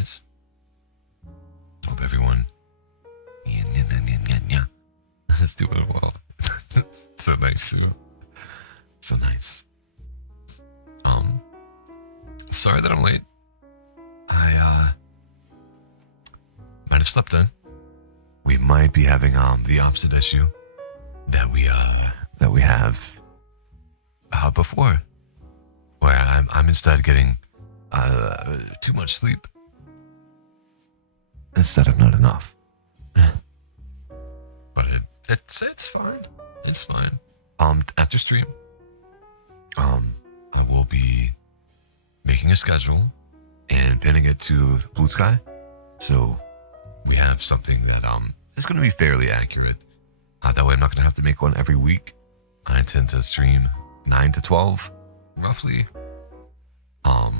guys? Hope everyone is doing well. So nice, too. So nice. Sorry that I'm late. I might have slept in. We might be having the opposite issue that we have before, where I'm instead getting too much sleep instead of not enough. But it's fine. It's fine. After stream, I will be making a schedule and pinning it to Blue Sky, so we have something that is going to be fairly accurate. That way, I'm not going to have to make one every week. I intend to stream 9 to 12, roughly. Oh,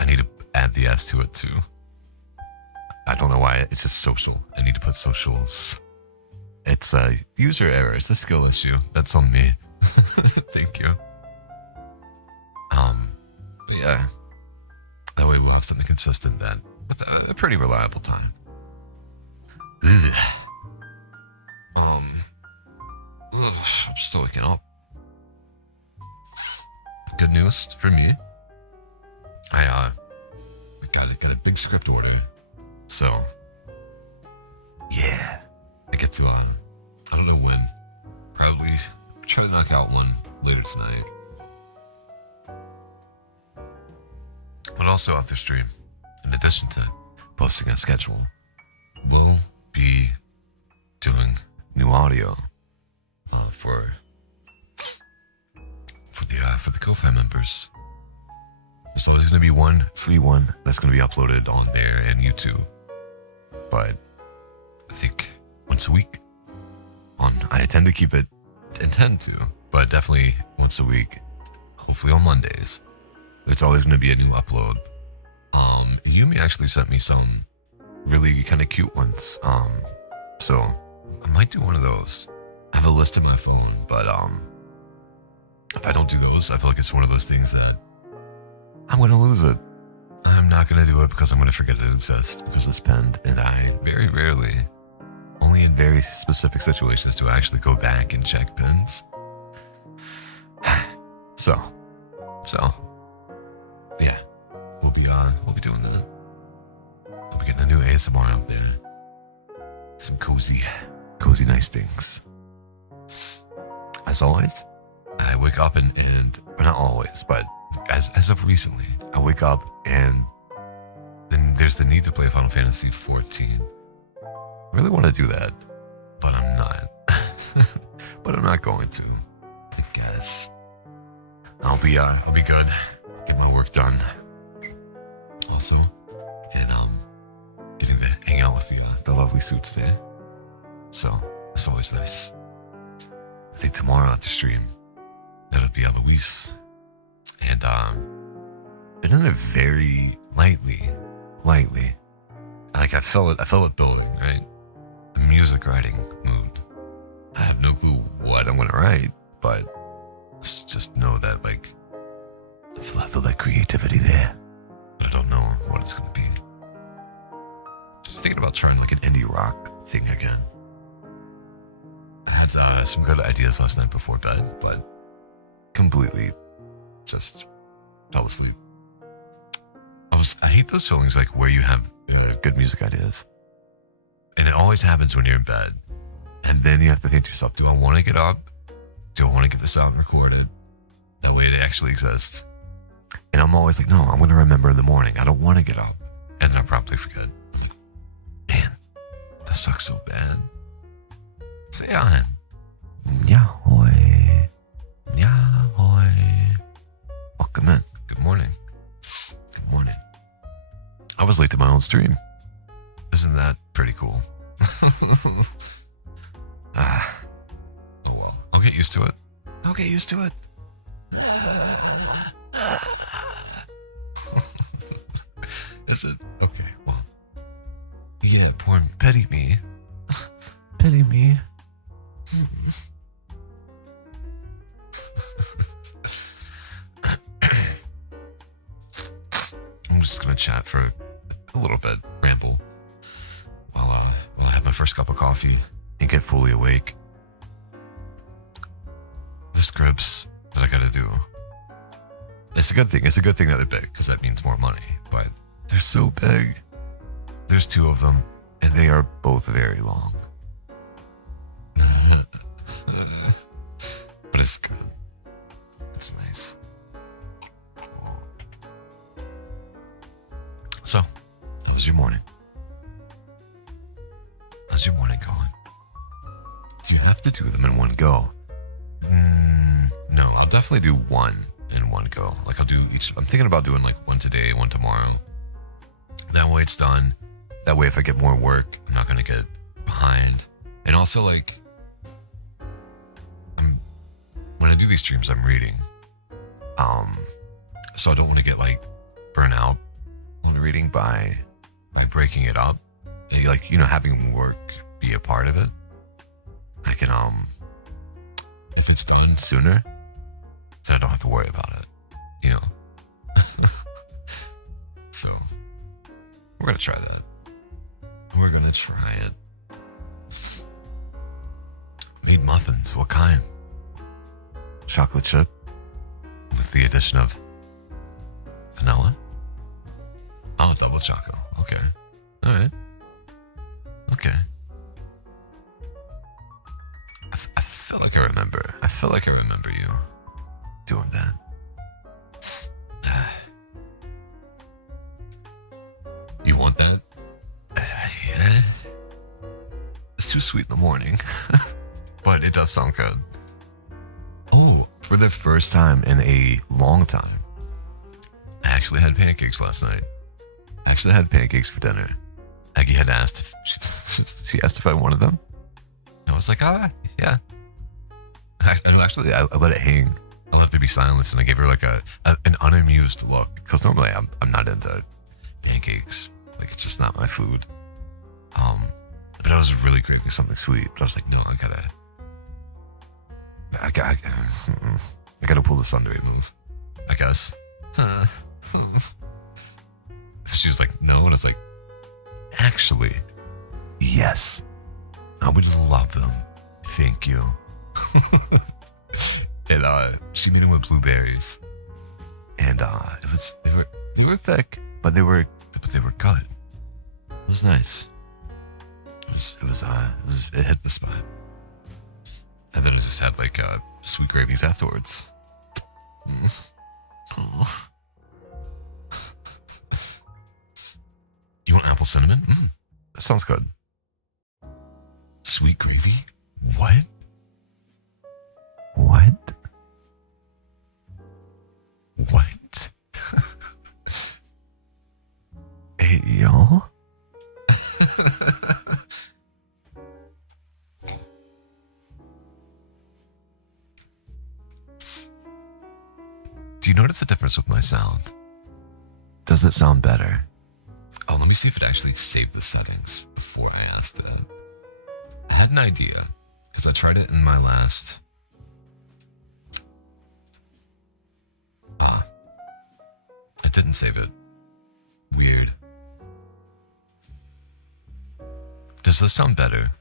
I need to add the S to it too. I don't know why. It's just social. I need to put socials. It's a user error. It's a skill issue. That's on me. Thank you. But yeah, that way we'll have something consistent then with a pretty reliable time. I'm still waking up. Good news for me. I got a big script order, so yeah, I get to I don't know when. Probably try to knock out one later tonight. But also after stream, in addition to posting a schedule, we'll be doing new audio for the Ko-Fi members. So there's going to be one free one that's going to be uploaded on there and YouTube. But I think once a week. I intend to, but definitely once a week. Hopefully on Mondays. It's always going to be a new upload. Yumi actually sent me some really kind of cute ones. So I might do one of those. I have a list in my phone, but if I don't do those, I feel like it's one of those things that I'm going to lose it. I'm not going to do it because I'm going to forget it exists because it's penned, and I very rarely, only in very specific situations, do I actually go back and check pins. So, yeah, we'll be doing that. I'll be getting a new ASMR out there. Some cozy nice things. As always, I wake up and well, not always, but as of recently, I wake up and then there's the need to play Final Fantasy 14. I really want to do that, but I'm not. But I'm not going to. I guess I'll be good. Get my work done. Also, and getting to hang out with the lovely Sue today. So it's always nice. I think tomorrow after stream, it'll be Eloise. And been in a very lightly. Like I felt it building, right? A music writing mood. I have no clue what I'm gonna write, but just know that like I feel that creativity there. But I don't know what it's gonna be. Just thinking about trying like an indie rock thing again. I had some good ideas last night before bed, but completely just fell asleep. I hate those feelings like where you have good music ideas. And it always happens when you're in bed. And then you have to think to yourself, do I want to get up? Do I want to get this out and record it? That way it actually exists. And I'm always like, no, I'm going to remember in the morning. I don't want to get up. And then I promptly forget. I'm like, man, that sucks so bad. So yeah. Yahoy. Welcome in. Good morning. Good morning. I was late to my own stream. Isn't that pretty cool? Oh well. I'll get used to it. Is it? Okay, well. Yeah, poor pity me. Pity me. I'm just gonna chat for a little bit, ramble, while I have my first cup of coffee and get fully awake. The scripts that I gotta do. It's a good thing. It's a good thing that they're big because that means more money. But they're so big. There's 2 of them, and they are both very long. But it's good. It's nice. So, how was your morning? How's your morning going? Do you have to do them in one go? No, I'll definitely do one in one go. Like I'll do each. I'm thinking about doing like one today, one tomorrow. That way it's done. That way if I get more work, I'm not gonna get behind. And also like, when I do these streams, I'm reading. So I don't want to get like burnt out on reading by breaking it up. And, like, you know, having work be a part of it. I can if it's done sooner, then I don't have to worry about it, you know. So we're gonna try that. We're gonna try it. Made muffins. What kind? Chocolate chip with the addition of vanilla. Oh, double chocolate. Okay. All right. Okay. I feel like I remember. I feel like I remember you doing that. You want that? Yeah. It's too sweet in the morning, but it does sound good. Oh, for the first time in a long time, I actually had pancakes last night. I actually had pancakes for dinner. Aggie had asked, she asked if I wanted them. And I was like, yeah. I let it hang. I let there be silence, and I gave her like an unamused look. Because normally I'm not into pancakes. Like, it's just not my food. But I was really craving something sweet. But I was like, no, I gotta pull the Sunday move, I guess. She was like, no, and I was like, actually, yes, I would love them. Thank you. And she made them with blueberries, and they were thick, but they were good. It was nice. It hit the spot. And then I just had like sweet gravies afterwards. Oh. You want apple cinnamon? That sounds good. Sweet gravy? What? What? What? Hey, y'all? Do you notice the difference with my sound? Does it sound better? Oh, let me see if it actually saved the settings before I asked that. I had an idea, because I tried it in my last... it didn't save it. Weird. Does this sound better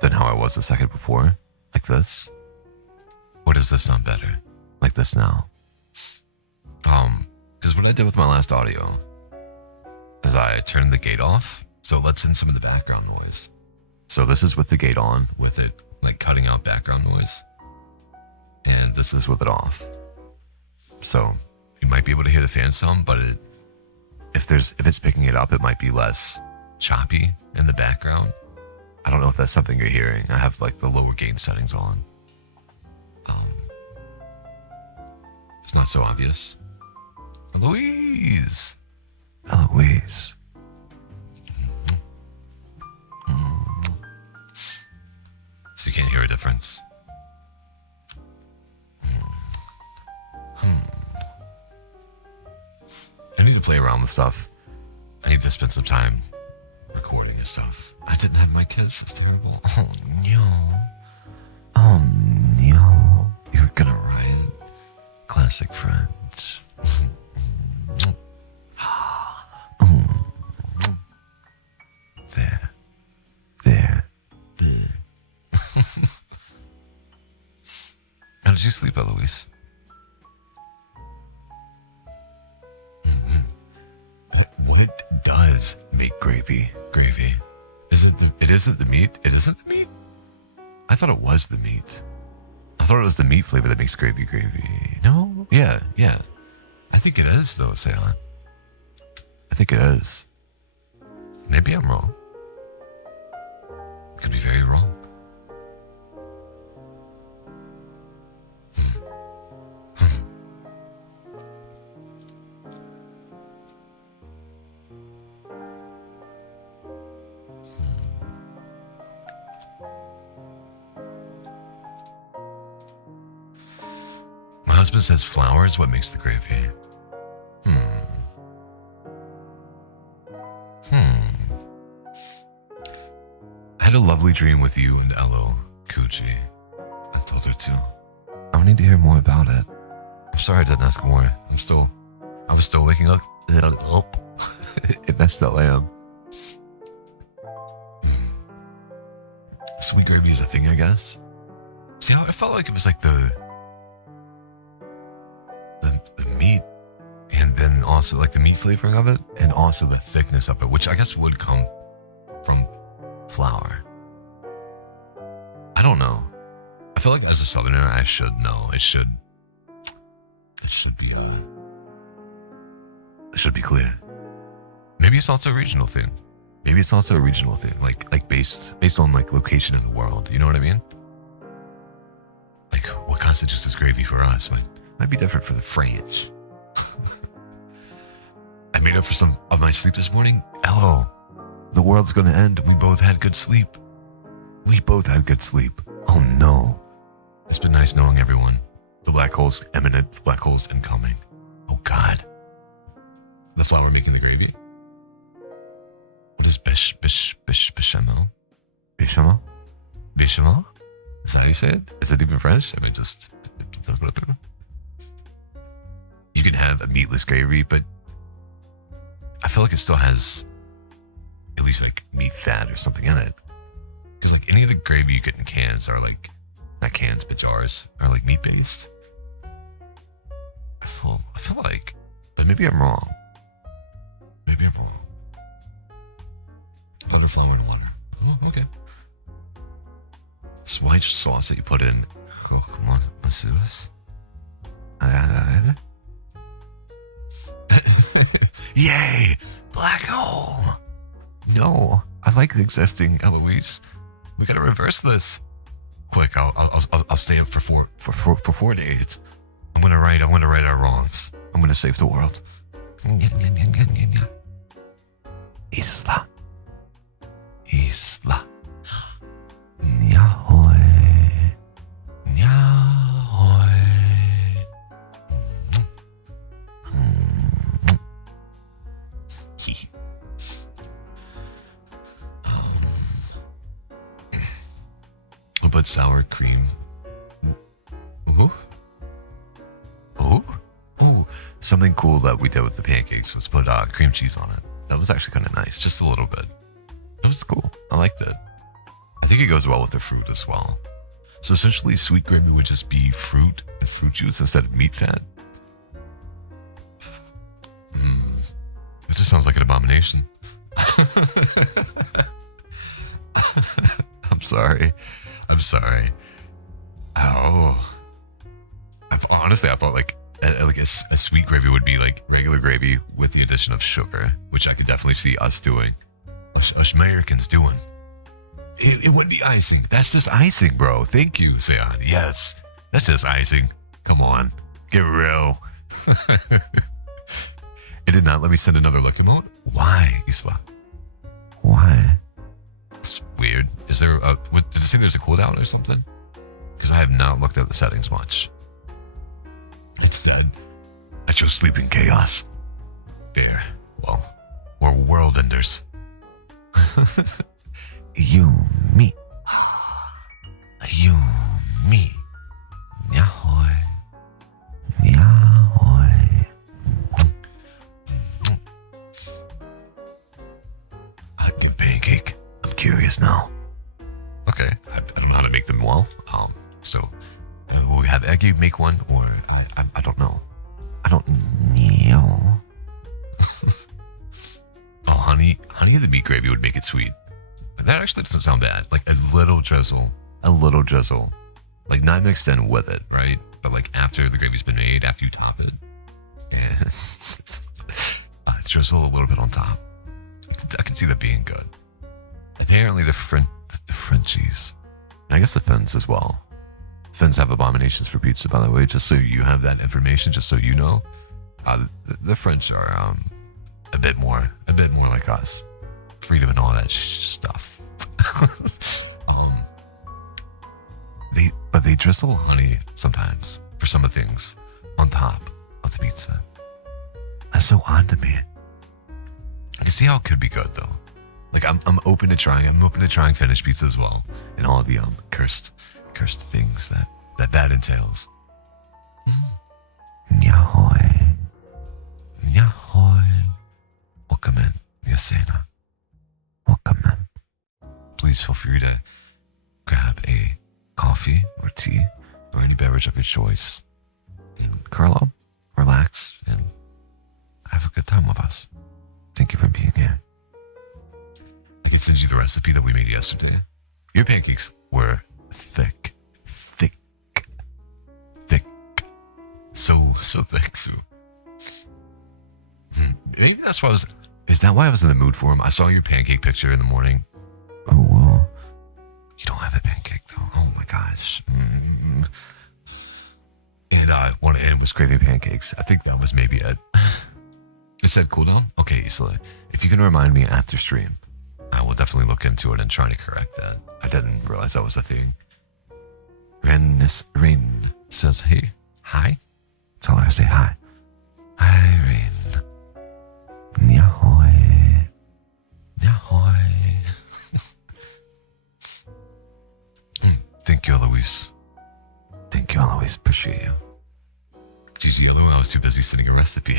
than how I was a second before? Like this? Or does this sound better? Like this now? Because what I did with my last audio is I turned the gate off, so it lets in some of the background noise. So this is with the gate on, with it like cutting out background noise, and this is with it off. So you might be able to hear the fan sound, but if it's picking it up, it might be less choppy in the background. I don't know if that's something you're hearing. I have like the lower gain settings on. It's not so obvious. Eloise. Eloise. So you can't hear a difference. I need to play around with stuff. I need to spend some time recording and stuff. I didn't have my kids. That's terrible. Oh no. Oh no. You're gonna riot. Classic Friends. did you sleep, Eloise? What does make gravy? Gravy. It isn't the meat? It isn't the meat? I thought it was the meat. I thought it was the meat flavor that makes gravy gravy. No? Yeah. I think it is, though, Seon. I think it is. Maybe I'm wrong. Could be very wrong. My husband says flour is what makes the gravy. I had a lovely dream with you and Elo, Coochie. I told her to. I need to hear more about it. I'm sorry I didn't ask more. I was still waking up. It messed up I am. Sweet gravy is a thing, I guess. See, I felt like it was like the meat, and then also like the meat flavoring of it, and also the thickness of it, which I guess would come from flour. I don't know. I feel like as a Southerner, I should know. It should be clear. Maybe it's also a regional thing. Like based on like location in the world. You know what I mean? Like what constitutes as gravy for us might be different for the French. I made up for some of my sleep this morning. Hello. The world's gonna end. We both had good sleep. Oh no. It's been nice knowing everyone. The black hole's imminent. The black hole's incoming. Oh God. The flour making the gravy? What is bechamel? Bechamel? Bechamel? Is that how you say it? Is it even French? I mean, just... You can have a meatless gravy, but I feel like it still has at least like meat fat or something in it. Because like any of the gravy you get in cans are like, not cans, but jars, are like meat based. I feel like, but maybe I'm wrong. Butter, flour, and water. Oh, okay. This white sauce that you put in. Oh, come on, let's do this. Yay! Black hole! No, I like existing, Eloise. We gotta reverse this. Quick, I'll stay up for 4 days. I'm gonna right our wrongs. I'm gonna save the world. Isla. Nyahoy. What about sour cream? Ooh. Something cool that we did with the pancakes was put cream cheese on it. That was actually kind of nice, just a little bit. That was cool. I liked it. I think it goes well with the fruit as well. So essentially, sweet gravy would just be fruit and fruit juice instead of meat fat. It just sounds like an abomination. I'm sorry. Oh. I thought like a sweet gravy would be like regular gravy with the addition of sugar, which I could definitely see us doing. Us Americans doing. It would be icing. That's just icing, bro. Thank you, Seon. Yes. That's just icing. Come on. Get real. It did not let me send another look emote. Why, Isla? Why? It's weird. Is there did it say there's a cooldown or something? Because I have not looked at the settings much. Instead, I chose sleep in chaos. Fair. Well, we're world enders. You, me. Nyahoy. Give pancake. I'm curious now. Okay, I don't know how to make them well. So Will we have Eggy make one, or I don't know. I don't know. Oh, honey in the meat gravy would make it sweet. But that actually doesn't sound bad. Like a little drizzle. Like not mixed in with it, right? But like after the gravy's been made, after you top it. Yeah. Drizzle a little bit on top. I can see that being good. Apparently the Frenchies. I guess the Finns as well. Finns have abominations for pizza, by the way, just so you have that information, just so you know. The French are a bit more like us. Freedom and all that stuff. They drizzle honey sometimes for some of the things on top of the pizza. That's so odd to me. I can see how it could be good though. Like I'm open to trying. I'm open to trying Finnish pizza as well, and all the cursed things that entails. Nyahoy. Welcome in, Yasena. Welcome in. Please feel free to grab a coffee or tea or any beverage of your choice and curl up, relax, and have a good time with us. Thank you for being here. I can send you the recipe that we made yesterday. Your pancakes were thick. So thick, Sue. Maybe that's why is that why I was in the mood for them? I saw your pancake picture in the morning. Oh, well, you don't have a pancake though. Oh my gosh. And I want to end with gravy pancakes. I think that was maybe it. It said cool down? Okay, Isla, if you can remind me after stream, I will definitely look into it and try to correct that. I didn't realize that was a thing. Ren says, hey, hi. Tell her I say hi. Hi, Ren. Nyahoy. Thank you, Eloise. Appreciate you. GG, Elo, I was too busy sending a recipe.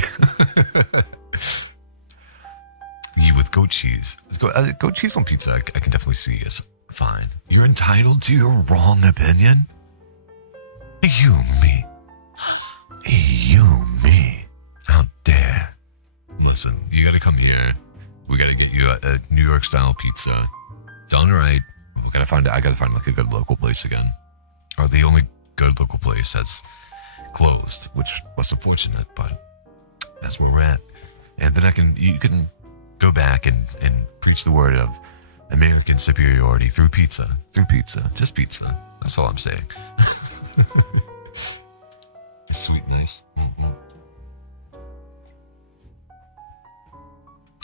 You with goat cheese. Goat cheese on pizza, I can definitely see is fine. You're entitled to your wrong opinion? You, me. How dare. Listen, you gotta come here. We gotta get you a New York style pizza. Done right. I gotta find like a good local place again. Or the only good local place that's closed, which was unfortunate, but that's where we're at. And then you can go back and preach the word of American superiority through pizza, just pizza. That's all I'm saying. It's sweet, nice. Mm-hmm.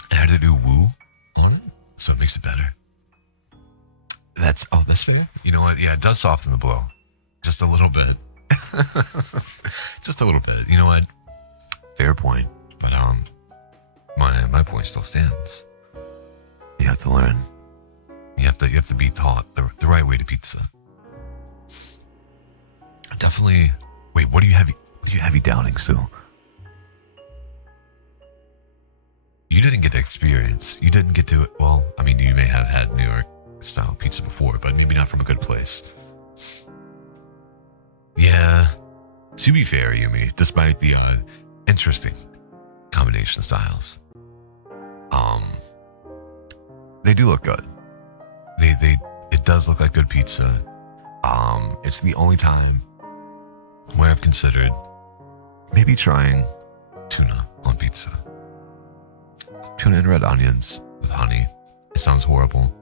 I had to do woo on it, so it makes it better. That's fair. You know what? Yeah, it does soften the blow, just a little bit. Just a little bit. You know what? Fair point. But my point still stands. You have to learn. You have to be taught the right way to pizza. Definitely. Wait, what are you heavy downing, Sue? You didn't get to experience. You didn't get to. Well, I mean, you may have had New York style pizza before, but maybe not from a good place. Yeah. To be fair, Yumi, despite the interesting combination styles, they do look good. It does look like good pizza. It's the only time where I've considered maybe trying tuna on pizza. Tuna and red onions with honey. It sounds horrible,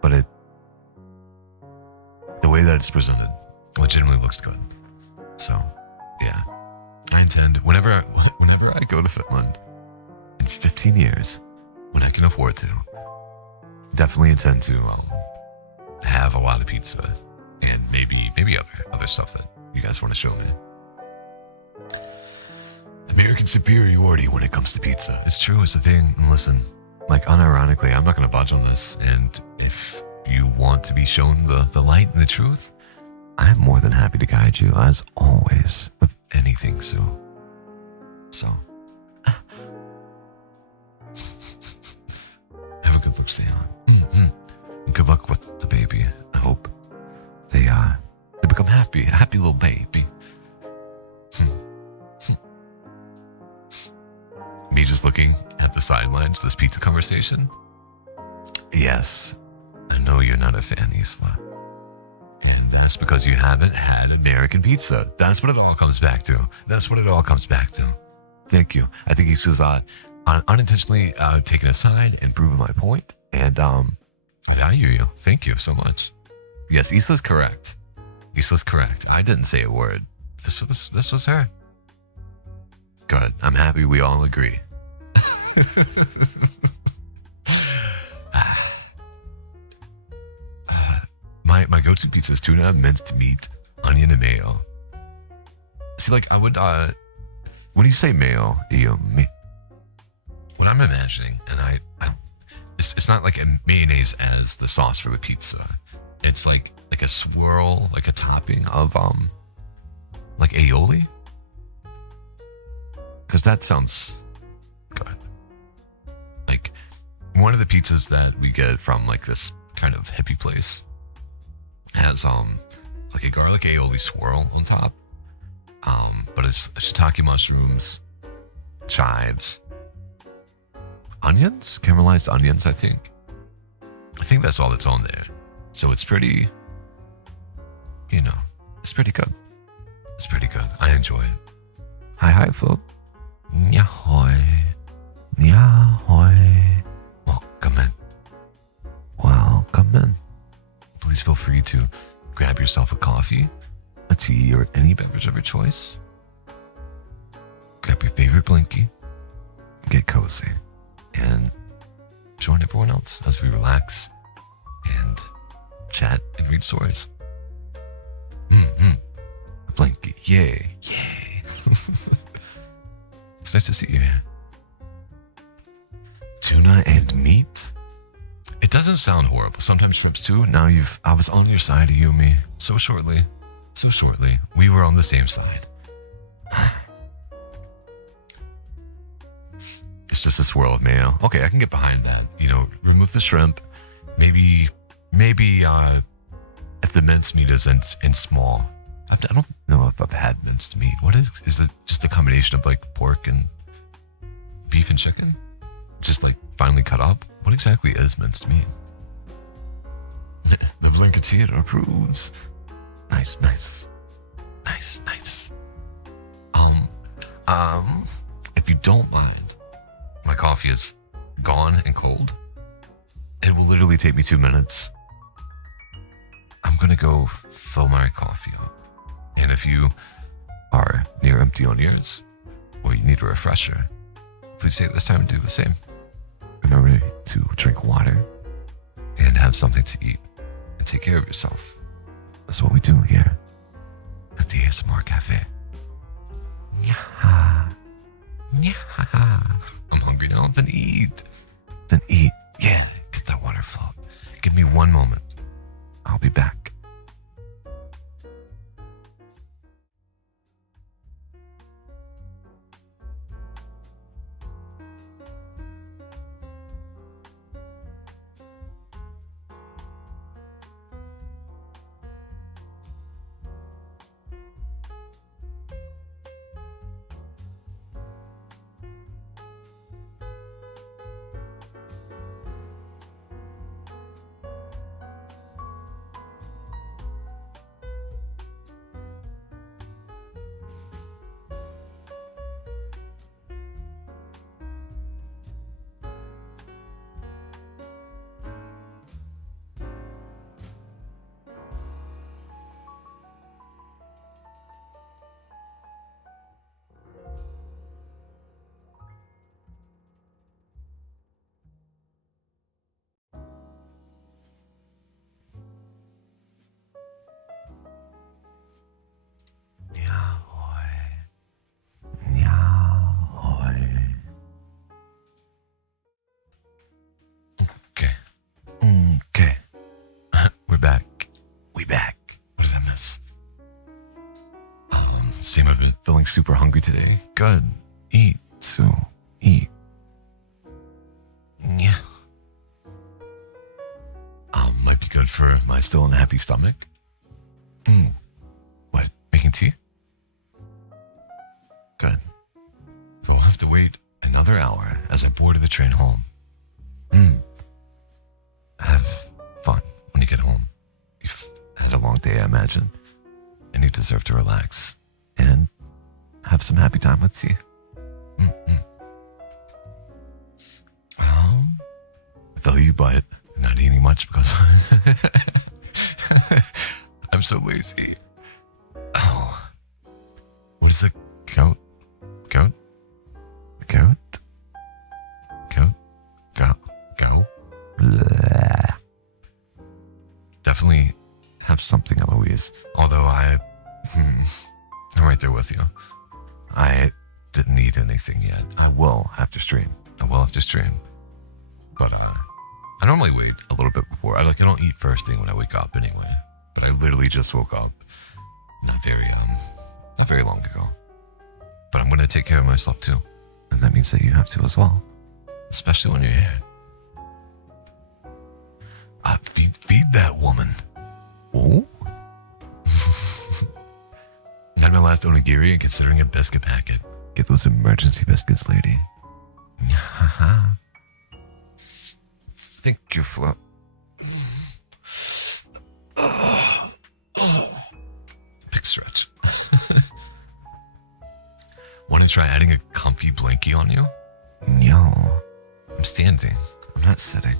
but the way that it's presented legitimately looks good. So, yeah, I intend whenever I go to Finland in 15 years, when I can afford to, definitely intend to have a lot of pizza and maybe other stuff that you guys want to show me. American superiority when it comes to pizza. It's true, it's a thing. And listen, like unironically, I'm not going to budge on this. And if you want to be shown the light and the truth, I'm more than happy to guide you, as always, with anything, Sue. So, have a good look, Sam. Mm-hmm. And good luck with the baby. I hope they They become happy, a happy little baby. Me just looking at the sidelines, this pizza conversation. Yes, I know you're not a fan, Isla. And that's because you haven't had American pizza. That's what it all comes back to. That's what it all comes back to. Thank you. I think he's just unintentionally taking a side and proving my point. And I value you. Thank you so much. Yes, Isla's correct. Isla's correct. I didn't say a word. This was her. Good. I'm happy we all agree. My go-to pizza is tuna, minced meat, onion, and mayo. See, like, I would, when you say mayo, what I'm imagining, and it's not like a mayonnaise as the sauce for the pizza. It's like a swirl, like a topping of, like aioli. Because that sounds good. Like, one of the pizzas that we get from, like, this kind of hippie place has like a garlic aioli swirl on top, but it's shiitake mushrooms, chives, onions, caramelized onions. I think that's all that's on there. So it's pretty, it's pretty good. It's pretty good. I enjoy it. Hi, float. Nyahoy, nyahoy. Welcome in. Welcome in. Please feel free to grab yourself a coffee, a tea, or any beverage of your choice. Grab your favorite blankie, get cozy, and join everyone else as we relax and chat and read stories. A blankie, yay. It's nice to see you here. Tuna and meat? It doesn't sound horrible. Sometimes shrimps too. Now I was on your side, Yumi. So shortly. We were on the same side. It's just a swirl of mayo. Okay, I can get behind that. Remove the shrimp. Maybe, if the minced meat isn't in small. I don't know if I've had minced meat. What is it just a combination of like pork and beef and chicken? Just like finely cut up? What exactly is minced meat? The blanketeer approves. Nice. If you don't mind, my coffee is gone and cold. It will literally take me 2 minutes. I'm gonna go fill my coffee up. And if you are near empty on yours, or you need a refresher, please take this time and do the same. Remember to drink water and have something to eat and take care of yourself. That's what we do here at the ASMR Cafe. Nyaha. I'm hungry now. Then eat. Yeah, get that water float. Give me 1 moment. I'll be back. Okay. We're back. We back. What did I miss? Same, I've been feeling super hungry today. Good. Eat. So, eat. Yeah. Might be good for my still unhappy stomach. Making tea? Good. We'll have to wait another hour as I board the train home. Have fun when you get home. You've had a long day, I imagine, and you deserve to relax and have some happy time with tea. I feel you, but not eating much because I'm so lazy. Oh, what is a goat? Goat? Goat? Goat? Go? Blah. Definitely have something, Eloise. Although I'm right there with you. I didn't eat anything yet. I will after stream. But I normally wait a little bit before. I don't eat first thing when I wake up anyway. But I literally just woke up not very long ago. But I'm gonna take care of myself too. And that means that you have to as well. Especially when you're here. Feed that woman. Oh? Had my last onigiri and considering a biscuit packet. Get those emergency biscuits, lady. Thank you, Flo. Big stretch. Want to try adding a comfy blankie on you? No. I'm standing. I'm not sitting.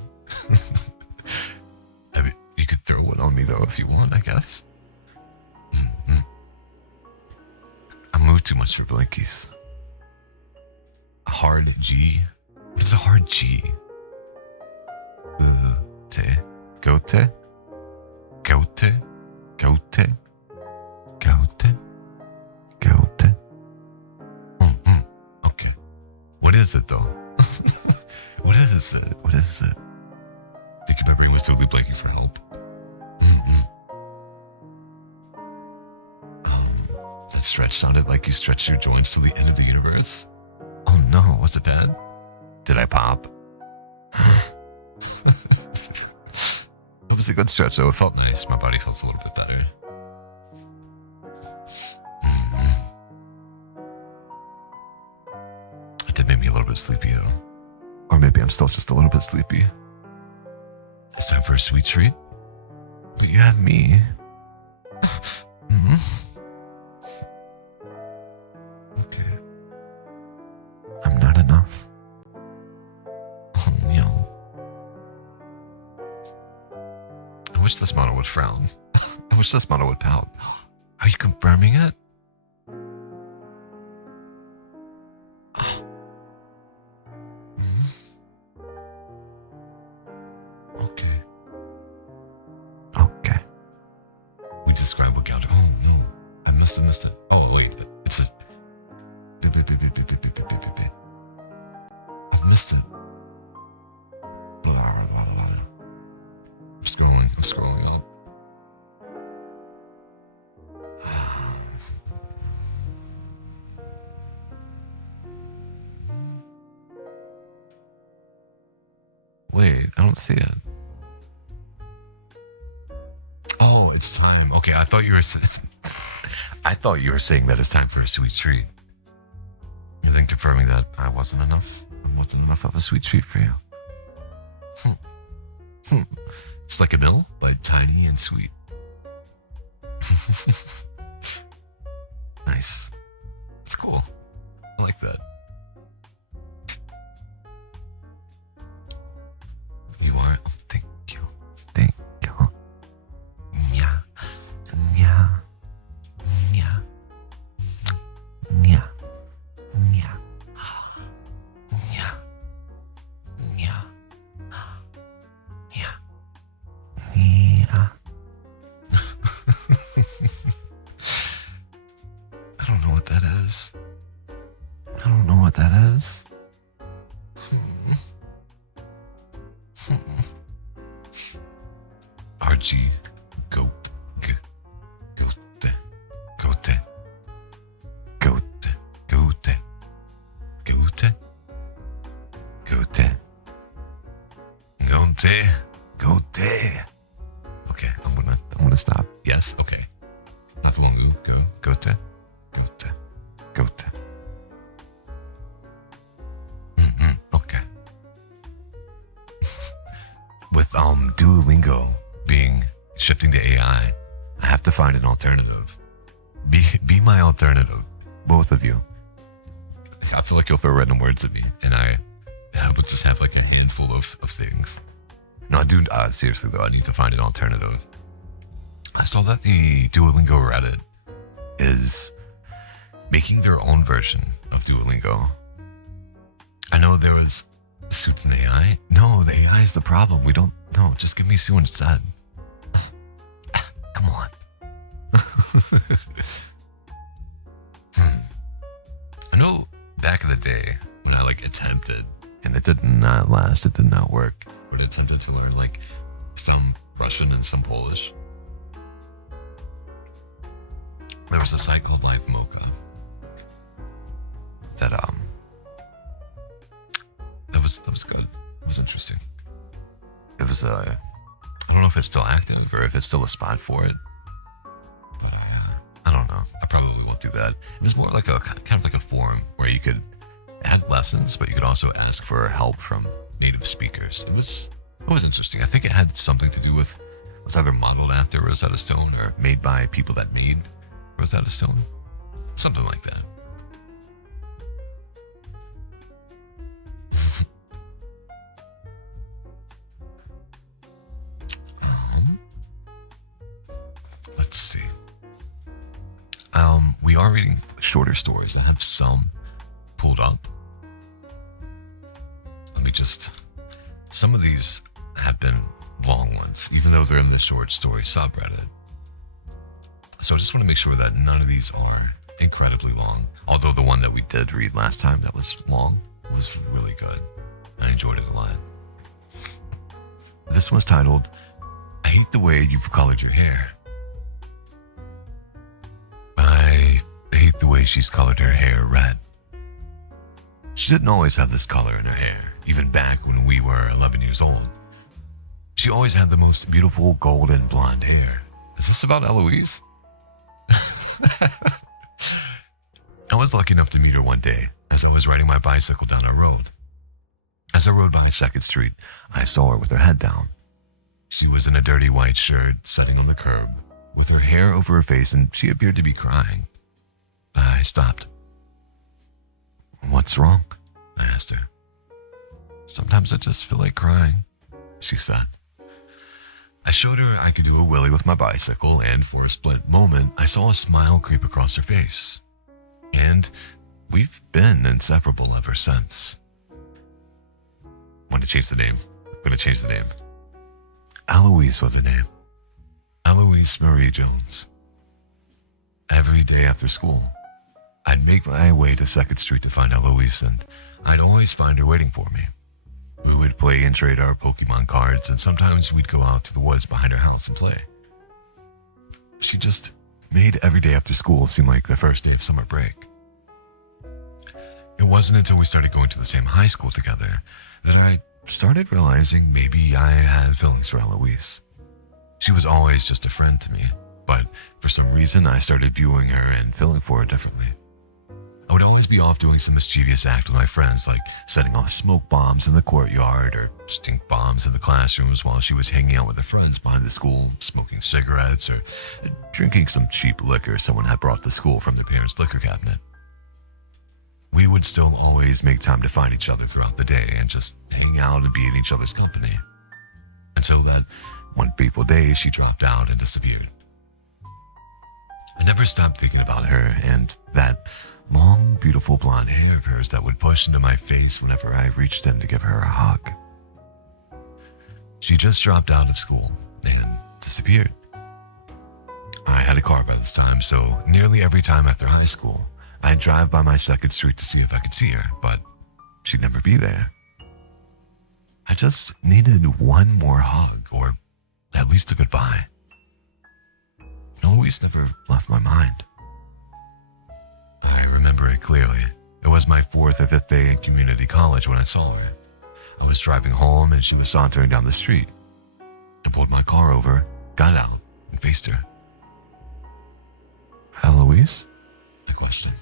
I mean, you could throw one on me, though, if you want, I guess. I move too much for blankies. A hard G? What is a hard G? Gote? Okay. What is it, though? What is it? Thinking my brain was totally blanking for help. That stretch sounded like you stretched your joints to the end of the universe. Oh no, was it bad? Did I pop? It was a good stretch though, it felt nice. My body feels a little bit better. It did make me a little bit sleepy though. Or maybe I'm still just a little bit sleepy. It's time for a sweet treat. But you have me. Okay. I'm not enough. Oh, no. I wish this model would frown. I wish this model would pout. Are you confirming it? Okay. We describe what counter. Oh no, I missed it. Oh wait, it's a. I've missed it. I'm scrolling up. Wait, I don't see it. Oh, it's time. Okay, I thought you were saying that it's time for a sweet treat. And then confirming that I wasn't enough of a sweet treat for you. It's like a mill, but tiny and sweet. Nice. It's cool. I like that. You are. Oh, thank you. Thank you. Yeah. Yeah. Yeah. Yeah. Yeah. Yeah. Yeah. Yeah. Yeah. I don't know what that is. RG goat goat goat goat goat goat goat goat. Okay, I'm gonna stop. Yes, okay. Not too long. Go Goat. Okay. With Duolingo shifting to AI, I have to find an alternative. Be my alternative, both of you. I feel like you'll throw random words at me, and I would just have like a handful of things. No, dude, seriously though, I need to find an alternative. I saw that the Duolingo Reddit is making their own version of Duolingo. I know there was Suits and AI. No, the AI is the problem. We don't. No, just give me Sue instead. Come on. I know back in the day when I like attempted, and it did not last. It did not work. When I attempted to learn like some Russian and some Polish, there was a site called Live Mocha that that was good. It was interesting. It was I don't know if it's still active or if it's still a spot for it, but I don't know. I probably won't do that. It was more like a kind of like a forum where you could add lessons, but you could also ask for help from native speakers. It was interesting. I think it had something to do with, it was either modeled after Rosetta Stone or made by people that made Rosetta Stone, something like that. Let's see. We are reading shorter stories. I have some pulled up. Let me just. Some of these have been long ones, even though they're in the short story subreddit. So I just want to make sure that none of these are incredibly long. Although the one that we did read last time that was long was really good. I enjoyed it a lot. This one's titled, I Hate the Way You've Colored Your Hair. I hate the way she's colored her hair red. She didn't always have this color in her hair, even back when we were 11 years old. She always had the most beautiful golden blonde hair. Is this about Eloise? I was lucky enough to meet her one day as I was riding my bicycle down our road. As I rode by 2nd Street, I saw her with her head down. She was in a dirty white shirt, sitting on the curb, with her hair over her face, and she appeared to be crying. I stopped. What's wrong? I asked her. Sometimes I just feel like crying, she said. I showed her I could do a wheelie with my bicycle, and for a split moment, I saw a smile creep across her face. And we've been inseparable ever since. I'm going to change the name. Eloise was the name. Eloise Marie Jones. Every day after school, I'd make my way to 2nd Street to find Eloise, and I'd always find her waiting for me. We would play and trade our Pokemon cards, and sometimes we'd go out to the woods behind her house and play. She just made every day after school seem like the first day of summer break. It wasn't until we started going to the same high school together that I started realizing maybe I had feelings for Eloise. She was always just a friend to me, but for some reason I started viewing her and feeling for her differently. I would always be off doing some mischievous act with my friends, like setting off smoke bombs in the courtyard or stink bombs in the classrooms, while she was hanging out with her friends behind the school, smoking cigarettes or drinking some cheap liquor someone had brought to school from their parents' liquor cabinet. We would still always make time to find each other throughout the day and just hang out and be in each other's company. Until that one fateful day, she dropped out and disappeared. I never stopped thinking about her and that long, beautiful blonde hair of hers that would push into my face whenever I reached in to give her a hug. She just dropped out of school and disappeared. I had a car by this time, so nearly every time after high school, I'd drive by my 2nd Street to see if I could see her, but she'd never be there. I just needed one more hug, or at least a goodbye. Eloise never left my mind. I remember it clearly. It was my 4th or 5th day in community college when I saw her. I was driving home and she was sauntering down the street. I pulled my car over, got out, and faced her. Eloise? I questioned.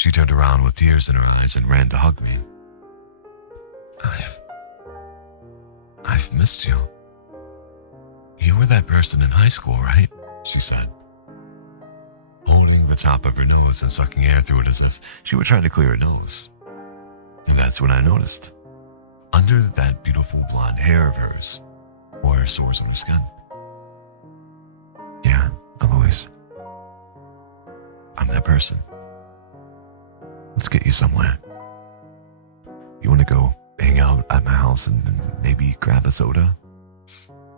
She turned around with tears in her eyes and ran to hug me. I've missed you. You were that person in high school, right? She said, holding the top of her nose and sucking air through it as if she were trying to clear her nose. And that's when I noticed, under that beautiful blonde hair of hers, were sores on her skin. Yeah, Eloise. I'm that person. Let's get you somewhere. You want to go hang out at my house and maybe grab a soda?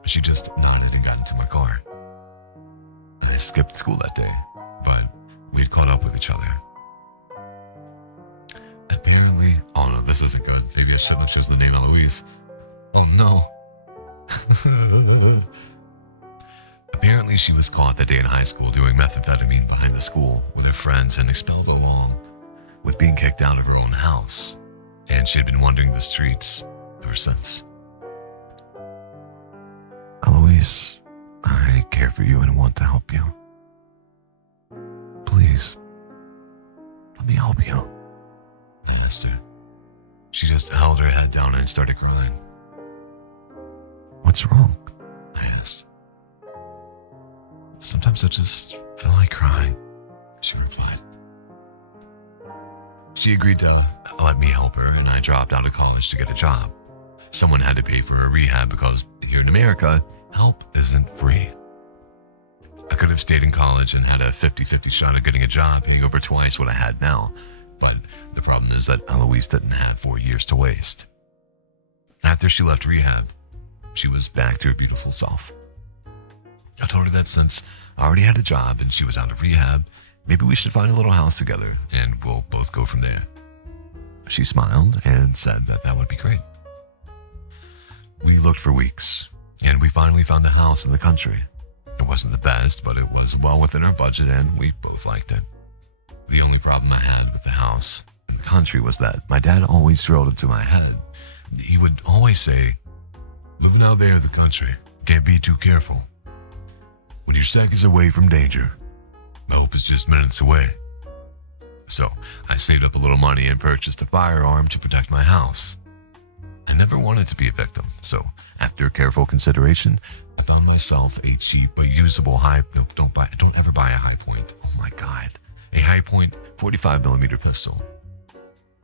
She just nodded and got into my car. I skipped school that day, but we had caught up with each other. Apparently, oh no, this isn't good. Maybe I shouldn't have chosen the name Eloise. Oh no. Apparently, she was caught that day in high school doing methamphetamine behind the school with her friends and expelled along with being kicked out of her own house. And she had been wandering the streets ever since. Eloise, I care for you and want to help you. Please, let me help you. I asked her. She just held her head down and started crying. What's wrong? I asked. Sometimes I just feel like crying, she replied. She agreed to let me help her, and I dropped out of college to get a job. Someone had to pay for her rehab because here in America, help isn't free. I could have stayed in college and had a 50-50 shot at getting a job paying over twice what I had now, but the problem is that Eloise didn't have 4 years to waste. After she left rehab, she was back to her beautiful self. I told her that since I already had a job and she was out of rehab, maybe we should find a little house together and we'll both go from there. She smiled and said that that would be great. We looked for weeks, and we finally found a house in the country. It wasn't the best, but it was well within our budget and we both liked it. The only problem I had with the house in the country was that my dad always drilled into my head. He would always say, living out there in the country, can't be too careful. When you're seconds away from danger, hope is just minutes away. So I saved up a little money and purchased a firearm to protect my house. I never wanted to be a victim, so after careful consideration, I found myself a cheap but usable don't ever buy a high point. Oh my God. A high point 45mm pistol.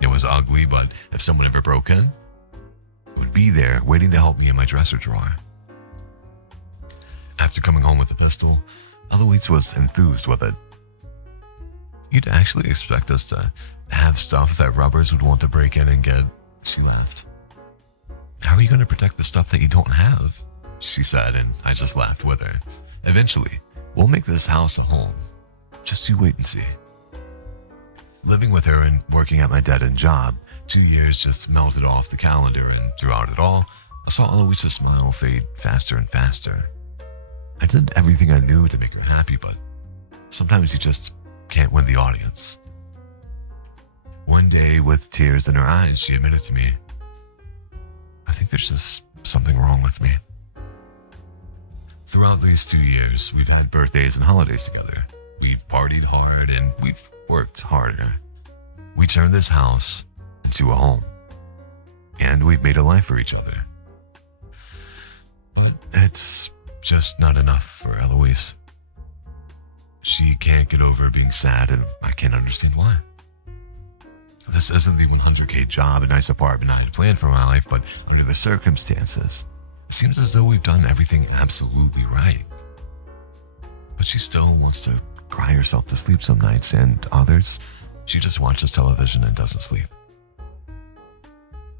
It was ugly, but if someone ever broke in, it would be there waiting to help me in my dresser drawer. After coming home with the pistol, Eloise was enthused with it. You'd actually expect us to have stuff that robbers would want to break in and get, she laughed. How are you going to protect the stuff that you don't have? She said, and I just laughed with her. Eventually, we'll make this house a home. Just you wait and see. Living with her and working at my dead-end job, 2 years just melted off the calendar, and throughout it all, I saw Eloise's smile fade faster and faster. I did everything I knew to make her happy, but sometimes you just can't win the audience. One day, with tears in her eyes, she admitted to me, I think there's just something wrong with me. Throughout these 2 years, we've had birthdays and holidays together. We've partied hard and we've worked harder. We turned this house into a home. And we've made a life for each other. But it's just not enough for Eloise. She can't get over being sad, and I can't understand why. This isn't the 100K job and nice apartment I had planned for my life, but under the circumstances, it seems as though we've done everything absolutely right. But she still wants to cry herself to sleep some nights, and others, she just watches television and doesn't sleep.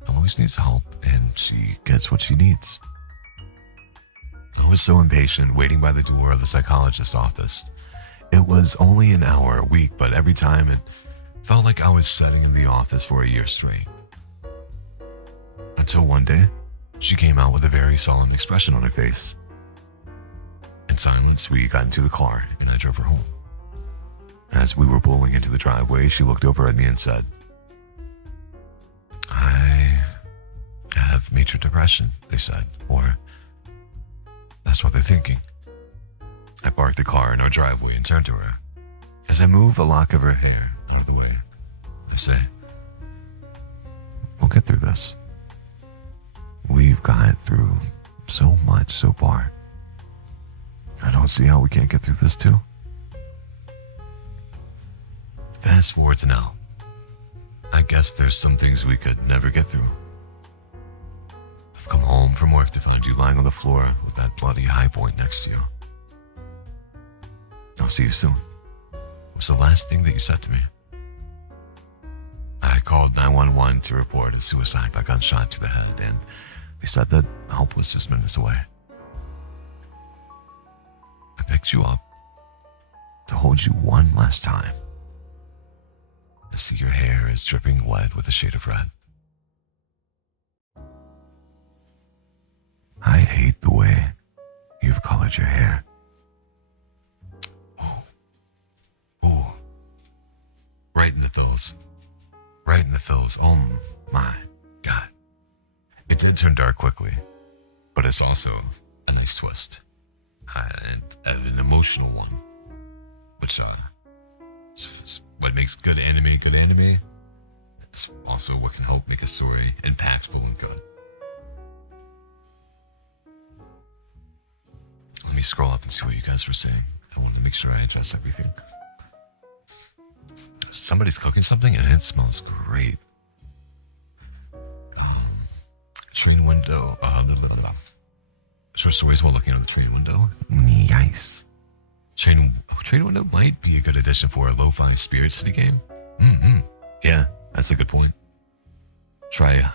Eloise needs help, and she gets what she needs. I was so impatient waiting by the door of the psychologist's office. It was only an hour a week, but every time it felt like I was sitting in the office for a year straight. Until one day, she came out with a very solemn expression on her face. In silence, we got into the car and I drove her home. As we were pulling into the driveway, she looked over at me and said, I have major depression, they said, or that's what they're thinking. I parked the car in our driveway and turned to her. As I moved a lock of her hair out of the way, say, we'll get through this. We've gotten through so much so far. I don't see how we can't get through this too. Fast forward to now. I guess there's some things we could never get through. I've come home from work to find you lying on the floor with that bloody high point next to you. I'll see you soon. Was the last thing that you said to me. I called 911 to report a suicide by gunshot to the head, and they said that help was just minutes away. I picked you up to hold you one last time. I see your hair is dripping wet with a shade of red. I hate the way you've colored your hair. Ooh. Right in the fills. Right in the fills. Oh my God. It did turn dark quickly, but it's also a nice twist. And an emotional one, which is what makes good anime. It's also what can help make a story impactful and good. Let me scroll up and see what you guys were saying. I want to make sure I address everything. Somebody's cooking something and it smells great. Train window. Short stories while looking out the train window. Nice. Train window might be a good addition for a lo-fi Spirit City game. Yeah, that's a good point. Try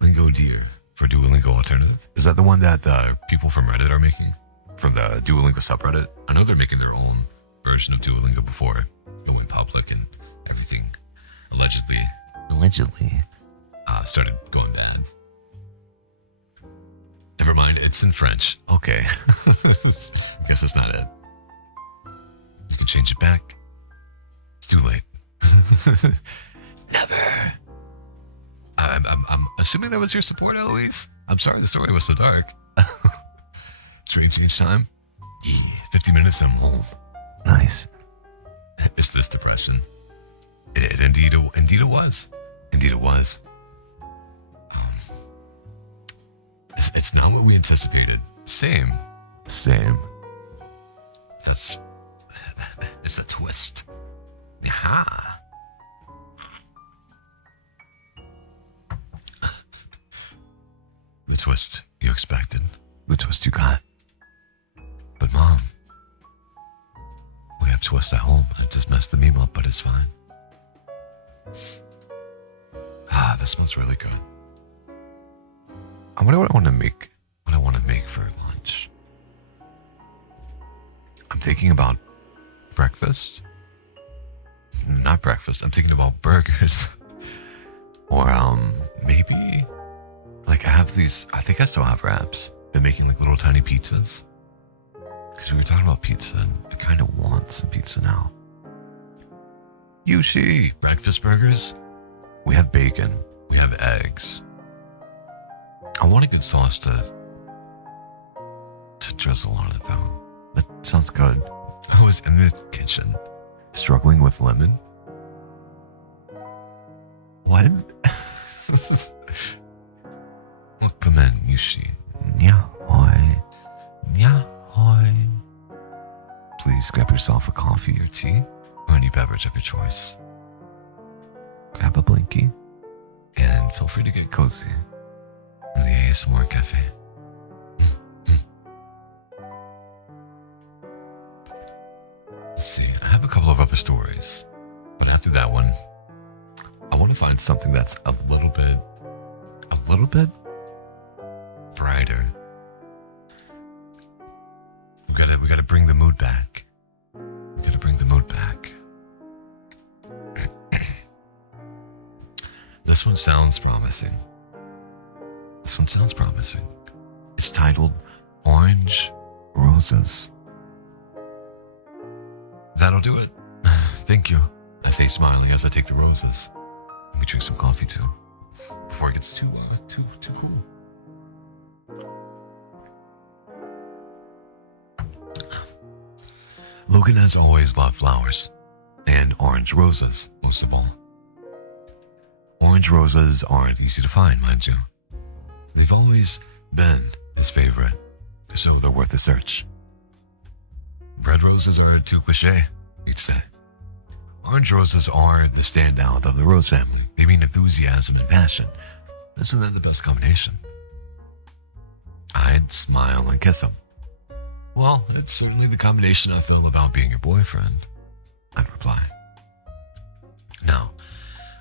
Lingo Deer for Duolingo Alternative. Is that the one that people from Reddit are making? From the Duolingo subreddit? I know they're making their own version of Duolingo before it went public and everything allegedly started going bad. Never mind, it's in French. Okay. I guess that's not it. You can change it back. It's too late. Never. I'm assuming that was your support, Eloise. I'm sorry the story was so dark. Train change time? Yeah, 50 minutes and I'm home. Nice. Is this depression? Indeed it was. Indeed it was. It's not what we anticipated. Same. It's a twist. Yaha. The twist you expected. The twist you got. But Mom, we have twists at home. I just messed the meme up, but it's fine. This smells really good. I wonder what I want to make for lunch. I'm thinking about breakfast. Not breakfast. I'm thinking about burgers. Or maybe like I have these. I think I still have wraps. Been making like little tiny pizzas. Because we were talking about pizza, and I kind of want some pizza now. Yushi, breakfast burgers. We have bacon. We have eggs. I want a good sauce to drizzle on it, though. That sounds good. I was in the kitchen, struggling with lemon. What? Welcome in, Yushi. Nyahoi. Nyahoi. Please grab yourself a coffee or tea, or any beverage of your choice. Grab a blankie, and feel free to get cozy in the ASMR Cafe. Let's see, I have a couple of other stories, but after that one, I want to find something that's a little bit brighter. We gotta bring the mood back. We gotta bring the mood back. This one sounds promising. It's titled Orange Roses. That'll do it. Thank you. I say smiling as I take the roses. Let me drink some coffee too, before it gets too cool. Logan has always loved flowers, and orange roses most of all. Orange roses aren't easy to find, mind you. They've always been his favorite, so they're worth a search. Red roses are too cliche, he'd say. Orange roses are the standout of the rose family. They mean enthusiasm and passion. Isn't that the best combination? I'd smile and kiss him. Well, it's certainly the combination I feel about being your boyfriend, I'd reply. Now,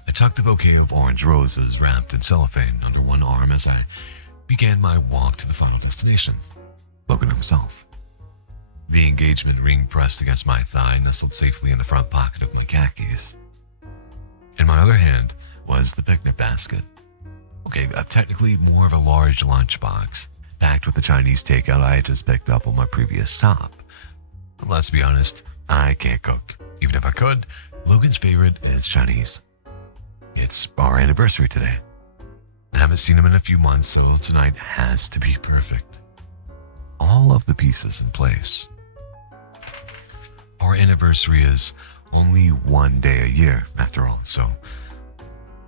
I tucked the bouquet of orange roses wrapped in cellophane under one arm as I began my walk to the final destination, Logan himself. The engagement ring pressed against my thigh nestled safely in the front pocket of my khakis. In my other hand was the picnic basket. Okay, technically more of a large lunchbox, packed with the Chinese takeout I had just picked up on my previous stop. But let's be honest, I can't cook. Even if I could, Logan's favorite is Chinese. It's our anniversary today. I haven't seen him in a few months, so tonight has to be perfect. All of the pieces in place. Our anniversary is only one day a year, after all, so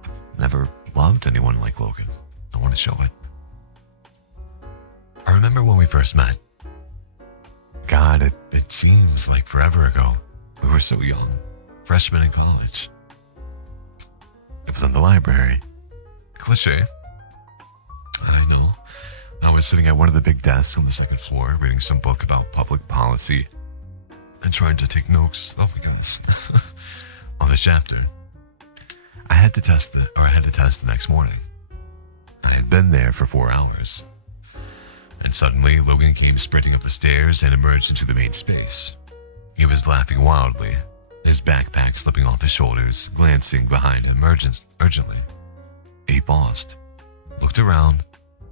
I've never loved anyone like Logan. I want to show it. I remember when we first met. God, it seems like forever ago. We were so young, freshmen in college. It was in the library. Cliché. I know. I was sitting at one of the big desks on the second floor, reading some book about public policy and trying to take notes. Oh my gosh. On the chapter. I had to test the next morning. I had been there for 4 hours. And suddenly, Logan came sprinting up the stairs and emerged into the main space. He was laughing wildly, his backpack slipping off his shoulders, glancing behind him urgently. He paused, looked around,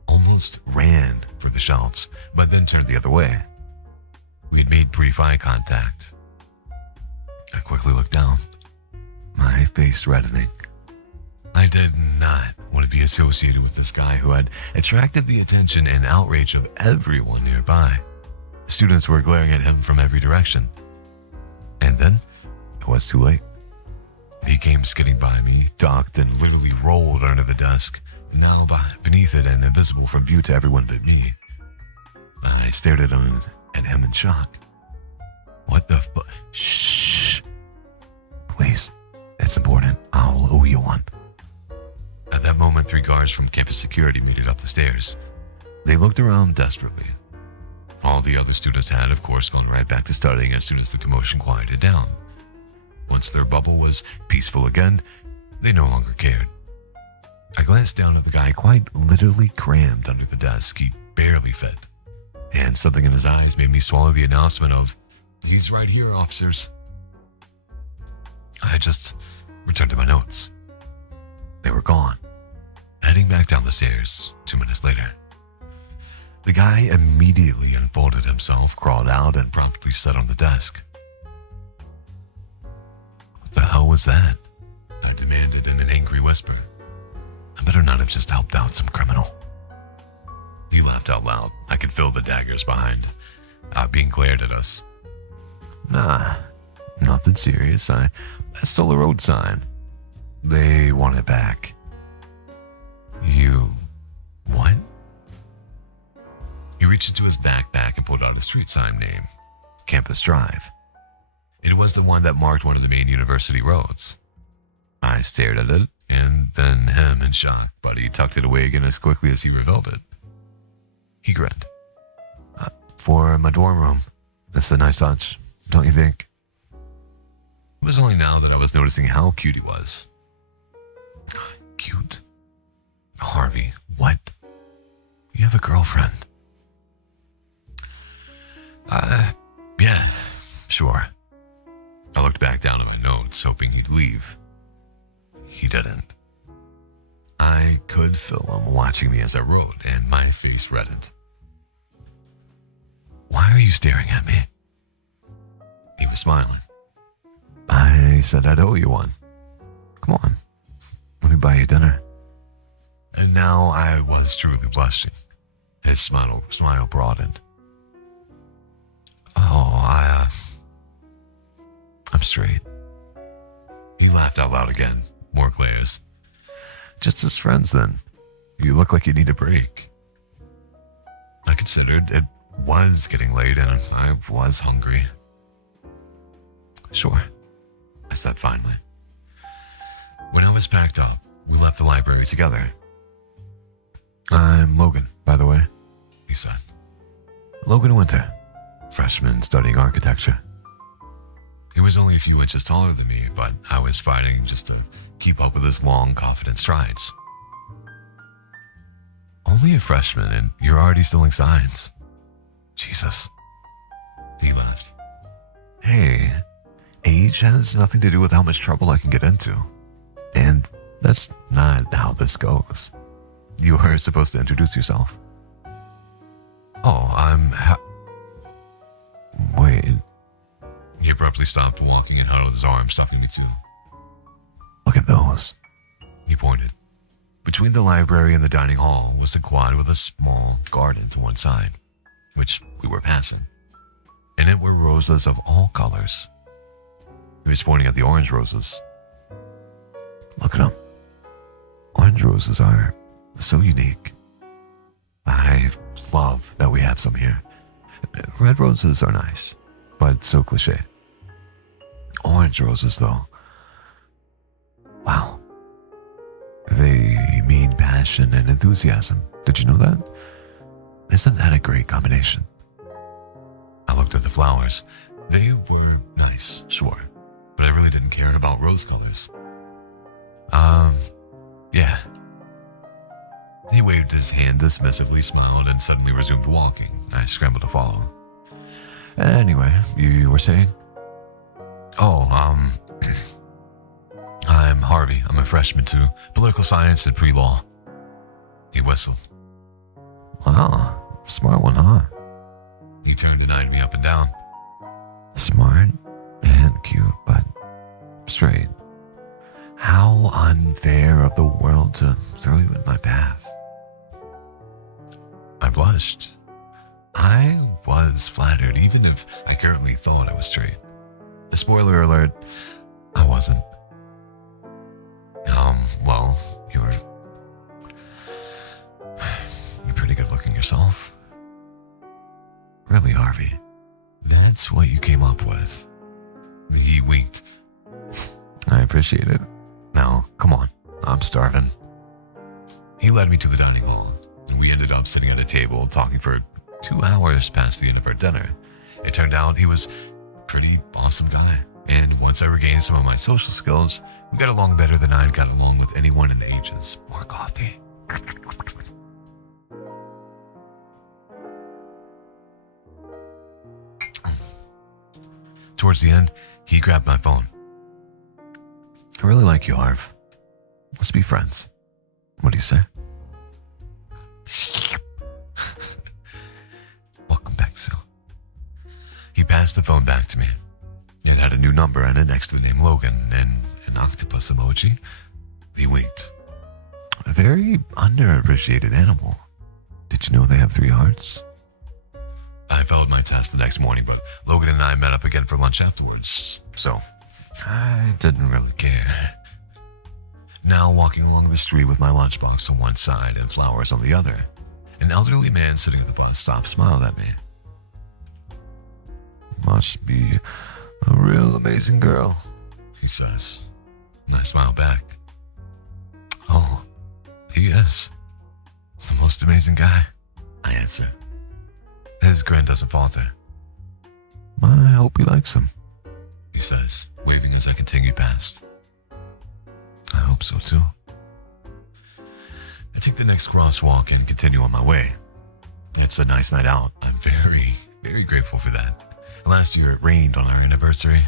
almost ran for the shelves, but then turned the other way. We'd made brief eye contact. I quickly looked down, my face reddening. I did not want to be associated with this guy who had attracted the attention and outrage of everyone nearby. Students were glaring at him from every direction. And then, it was too late. He came skidding by me, ducked, and literally rolled under the desk, now beneath it and invisible from view to everyone but me. I stared at him in shock. What the fu- Shh! Please, it's important. I'll owe you one. At that moment, 3 guards from campus security made it up the stairs. They looked around desperately. All the other students had, of course, gone right back to studying as soon as the commotion quieted down. Once their bubble was peaceful again, they no longer cared. I glanced down at the guy quite literally crammed under the desk. He barely fit. And something in his eyes made me swallow the announcement of, "He's right here, officers." I just returned to my notes. They were gone. Heading back down the stairs 2 minutes later. The guy immediately unfolded himself, crawled out, and promptly sat on the desk. What the hell was that? I demanded in an angry whisper. I better not have just helped out some criminal. He laughed out loud. I could feel the daggers behind, being glared at us. Nah, nothing serious. I stole a road sign. They want it back. You... what? He reached into his backpack and pulled out a street sign name, Campus Drive. It was the one that marked one of the main university roads. I stared at it, and then him in shock, but he tucked it away again as quickly as he revealed it. He grinned. For my dorm room. That's a nice touch, don't you think? It was only now that I was noticing how cute he was. Cute? Harvey, what? You have a girlfriend? Yeah, sure. I looked back down at my notes, hoping he'd leave. He didn't. I could feel him watching me as I wrote, and my face reddened. Why are you staring at me? He was smiling. I said I'd owe you one. Come on, let me buy you dinner. And now I was truly blushing. His smile broadened. Oh, I'm straight. He laughed out loud again, more glares. Just as friends, then. You look like you need a break. I considered it was getting late and I was hungry. Sure, I said finally. When I was packed up, we left the library together. I'm Logan, by the way, he said. Logan Winter, freshman studying architecture. He was only a few inches taller than me, but I was fighting just to keep up with his long, confident strides. Only a freshman and you're already stealing signs. Jesus. He laughed. Hey, age has nothing to do with how much trouble I can get into. And that's not how this goes. You are supposed to introduce yourself. Oh, Wait. He abruptly stopped walking and huddled his arms, stopping me too. Look at those. He pointed. Between the library and the dining hall was a quad with a small garden to one side, which we were passing. In it were roses of all colors. He was pointing at the orange roses. Look at them. Orange roses are so unique. I love that we have some here. Red roses are nice, but so cliche. Orange roses, though. Wow. They mean passion and enthusiasm. Did you know that? Isn't that a great combination? I looked at the flowers. They were nice, sure, but I really didn't care about rose colors. Yeah. He waved his hand dismissively, smiled, and suddenly resumed walking. I scrambled to follow. Anyway, you were saying? Oh, I'm Harvey. I'm a freshman too. Political science and pre-law. He whistled. Wow, smart one, huh? He turned and eyed me up and down. Smart and cute, but straight. How unfair of the world to throw you in my path. I blushed. I was flattered, even if I currently thought I was straight. A spoiler alert, I wasn't. Well, you're pretty good looking yourself. Really, Harvey? That's what you came up with? He winked. I appreciate it. Now, come on, I'm starving. He led me to the dining hall, and we ended up sitting at a table talking for 2 hours past the end of our dinner. It turned out he was a pretty awesome guy, and once I regained some of my social skills, we got along better than I'd got along with anyone in the ages. More coffee. Towards the end, he grabbed my phone. I really like you, Harv. Let's be friends. What do you say? Welcome back, Sue. He passed the phone back to me. It had a new number and it next to the name Logan and an octopus emoji. He winked. A very underappreciated animal. Did you know they have 3 hearts? I failed my test the next morning, but Logan and I met up again for lunch afterwards, so I didn't really care. Now walking along the street with my lunchbox on one side and flowers on the other, an elderly man sitting at the bus stop smiled at me. Must be a real amazing girl, he says, and I smile back. Oh, he is. The most amazing guy, I answer. His grin doesn't falter. I hope he likes him, he says, waving as I continue past. I hope so too. I take the next crosswalk and continue on my way. It's a nice night out. I'm very, very grateful for that. Last year it rained on our anniversary.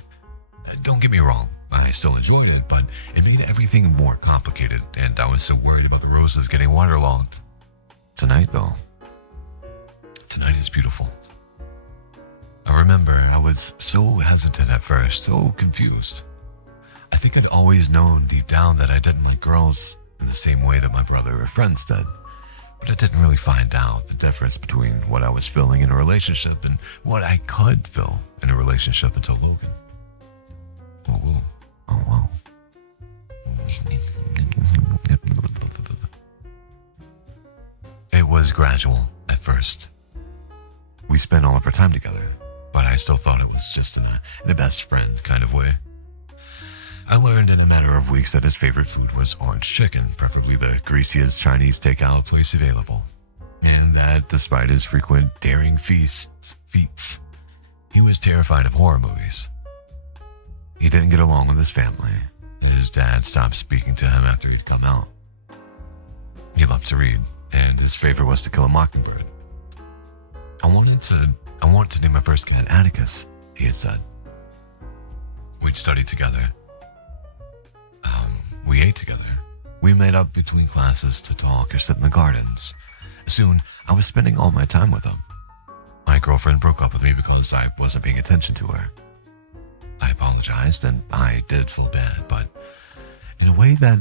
Don't get me wrong, I still enjoyed it, but it made everything more complicated, and I was so worried about the roses getting waterlogged. Tonight, though, tonight is beautiful. I remember I was so hesitant at first, so confused. I think I'd always known deep down that I didn't like girls in the same way that my brother or friends did, but I didn't really find out the difference between what I was feeling in a relationship and what I could feel in a relationship until Logan. Oh, whoa. Oh, wow. was gradual at first. We spent all of our time together, but I still thought it was just in a best friend kind of way. I learned in a matter of weeks that his favorite food was orange chicken, preferably the greasiest Chinese takeout place available, and that despite his frequent daring feats, he was terrified of horror movies. He didn't get along with his family. His dad stopped speaking to him after he'd come out. He loved to read, and his favorite was To Kill a Mockingbird. I wanted to name my first cat Atticus, he had said. We'd studied together. We ate together. We met up between classes to talk or sit in the gardens. Soon, I was spending all my time with him. My girlfriend broke up with me because I wasn't paying attention to her. I apologized, and I did feel bad, but in a way that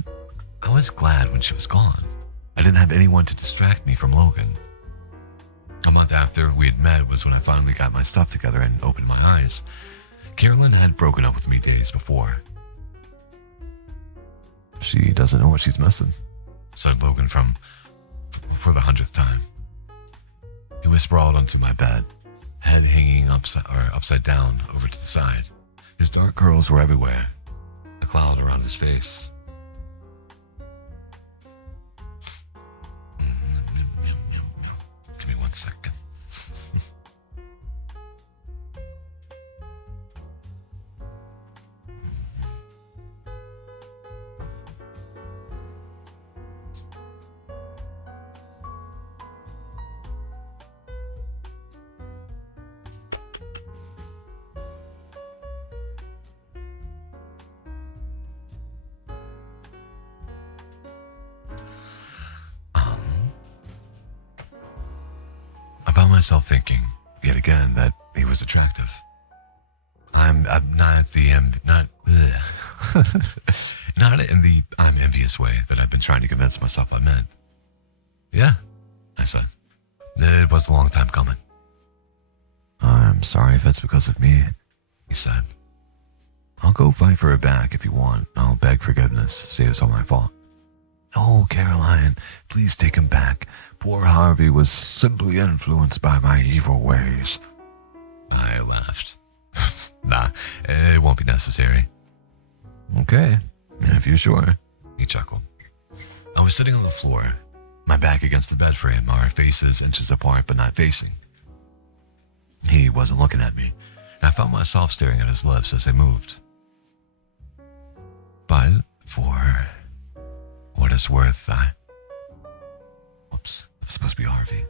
I was glad when she was gone. I didn't have anyone to distract me from Logan. A month after we had met was when I finally got my stuff together and opened my eyes. Carolyn had broken up with me days before. She doesn't know what she's missing, said Logan for the 100th time. He was sprawled onto my bed, head hanging upside down over to the side. His dark curls were everywhere, a cloud around his face. Give me 1 second. I found myself thinking, yet again, that he was attractive. I'm not in the I'm envious way that I've been trying to convince myself I meant. Yeah, I said. It was a long time coming. I'm sorry if it's because of me, he said. I'll go fight for it back if you want. I'll beg forgiveness, say it's all my fault. Oh, Caroline, please take him back. Poor Harvey was simply influenced by my evil ways. I laughed. Nah, it won't be necessary. Okay, if you're sure, he chuckled. I was sitting on the floor, my back against the bed frame, our faces inches apart but not facing. He wasn't looking at me, and I found myself staring at his lips as they moved. But for what it's worth, Whoops, that's supposed to be Harvey.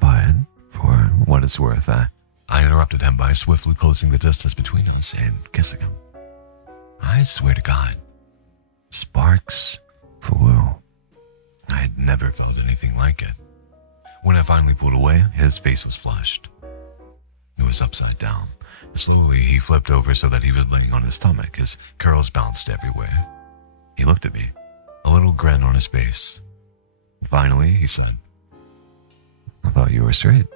But for what it's worth, I interrupted him by swiftly closing the distance between us and kissing him. I swear to God, sparks flew. I had never felt anything like it. When I finally pulled away, his face was flushed. He was upside down. Slowly, he flipped over so that he was laying on his stomach. His curls bounced everywhere. He looked at me, a little grin on his face. Finally, he said, I thought you were straight.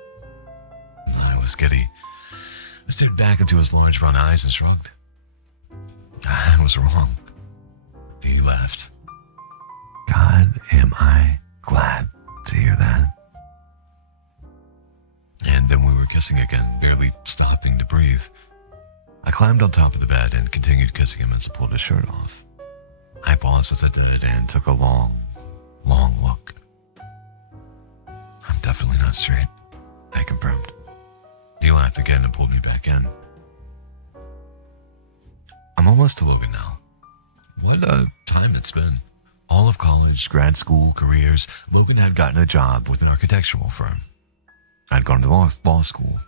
I was giddy. I stared back into his large brown eyes and shrugged. I was wrong. He laughed. God, am I glad to hear that. And then we were kissing again, barely stopping to breathe. I climbed on top of the bed and continued kissing him as I pulled his shirt off. I paused as I did and took a long, long look. I'm definitely not straight, I confirmed. He laughed again and pulled me back in. I'm almost to Logan now. What a time it's been. All of college, grad school, careers, Logan had gotten a job with an architectural firm. I'd gone to law school.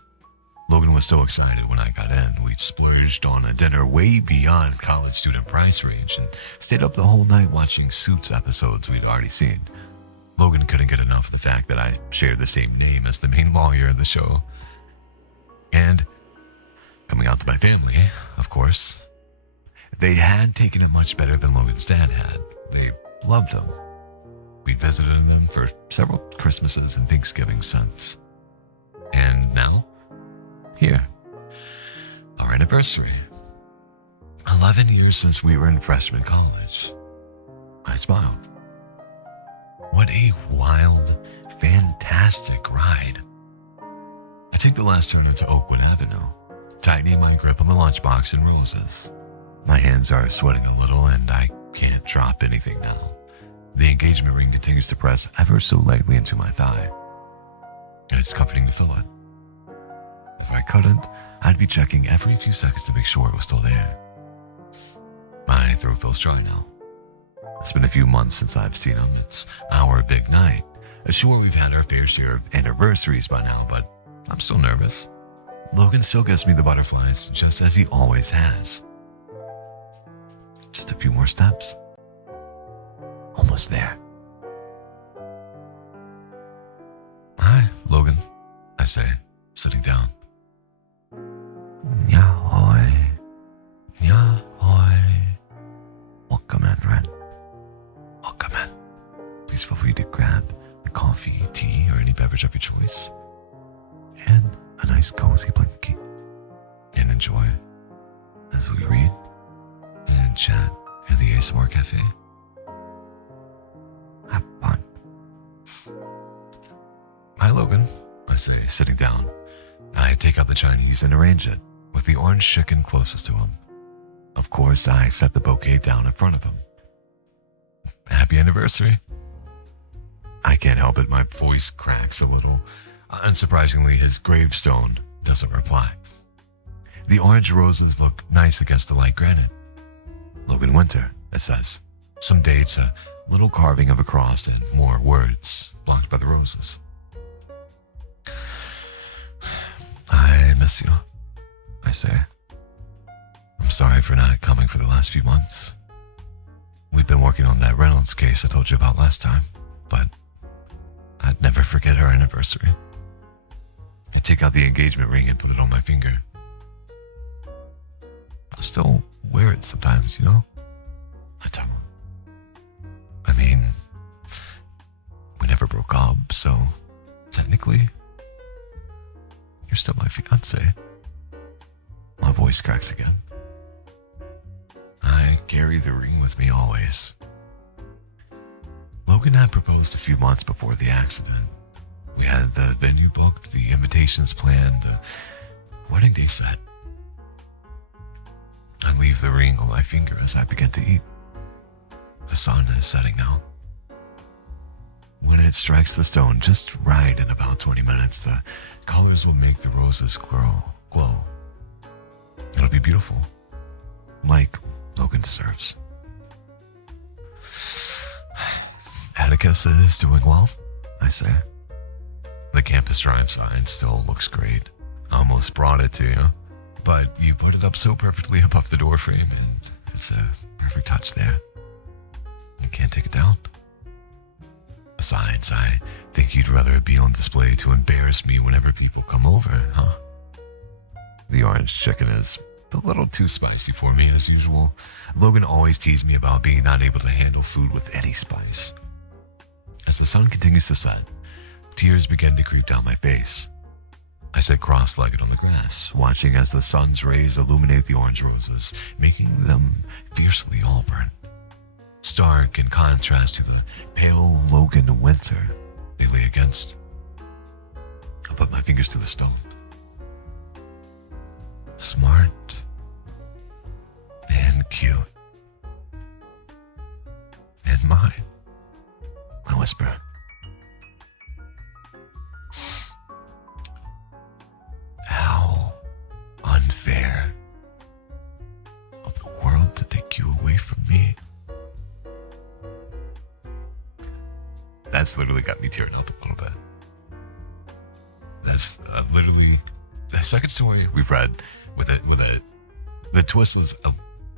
Logan was so excited when I got in. We splurged on a dinner way beyond college student price range and stayed up the whole night watching Suits episodes we'd already seen. Logan couldn't get enough of the fact that I shared the same name as the main lawyer in the show. And coming out to my family, of course, they had taken it much better than Logan's dad had. They loved him. We'd visited him for several Christmases and Thanksgivings since. And now, here, our anniversary. 11 years since we were in freshman college. I smiled. What a wild, fantastic ride. I take the last turn into Oakwood Avenue, tightening my grip on the lunchbox and roses. My hands are sweating a little and I can't drop anything now. The engagement ring continues to press ever so lightly into my thigh. It's comforting to feel it. If I couldn't, I'd be checking every few seconds to make sure it was still there. My throat feels dry now. It's been a few months since I've seen him. It's our big night. Sure, we've had our fair share of anniversaries by now, but I'm still nervous. Logan still gives me the butterflies, just as he always has. Just a few more steps. Almost there. Hi, Logan, I say, sitting down. Yahoy. Yahoy. Welcome in, friend. Welcome in. Please feel free to grab a coffee, tea, or any beverage of your choice. And a nice cozy blanket. And enjoy as we read and chat in the ASMR Cafe. Have fun. Hi, Logan, I say, sitting down. I take out the Chinese and arrange it, with the orange chicken closest to him. Of course, I set the bouquet down in front of him. Happy anniversary. I can't help it, my voice cracks a little. Unsurprisingly, his gravestone doesn't reply. The orange roses look nice against the light granite. Logan Winter, it says. Some dates, a little carving of a cross, and more words blocked by the roses. I miss you, I say. I'm sorry for not coming for the last few months. We've been working on that Reynolds case I told you about last time, but I'd never forget our anniversary. I take out the engagement ring and put it on my finger. I still wear it sometimes, you know? I don't. I mean, we never broke up, so technically, you're still my fiancé. My voice cracks again. I carry the ring with me always. Logan had proposed a few months before the accident. We had the venue booked, the invitations planned, the wedding day set. I leave the ring on my finger as I begin to eat. The sun is setting now. When it strikes the stone just right in about 20 minutes, the colors will make the roses glow. It'll be beautiful, like Logan deserves. Atticus is doing well, I say. The Campus Drive sign still looks great. I almost brought it to you, but you put it up so perfectly above the door frame, and it's a perfect touch there. You can't take it down. Besides, I think you'd rather it be on display to embarrass me whenever people come over, huh? The orange chicken is a little too spicy for me as usual. Logan always teased me about being not able to handle food with any spice. As the sun continues to set, tears begin to creep down my face. I sit cross-legged on the grass, watching as the sun's rays illuminate the orange roses, making them fiercely auburn. Stark in contrast to the pale Logan Winter they lay against. I put my fingers to the stone. Smart and cute. And mine, I whisper. How unfair of the world to take you away from me. That's literally got me tearing up a little bit. That's literally the second story we've read with it. The twist was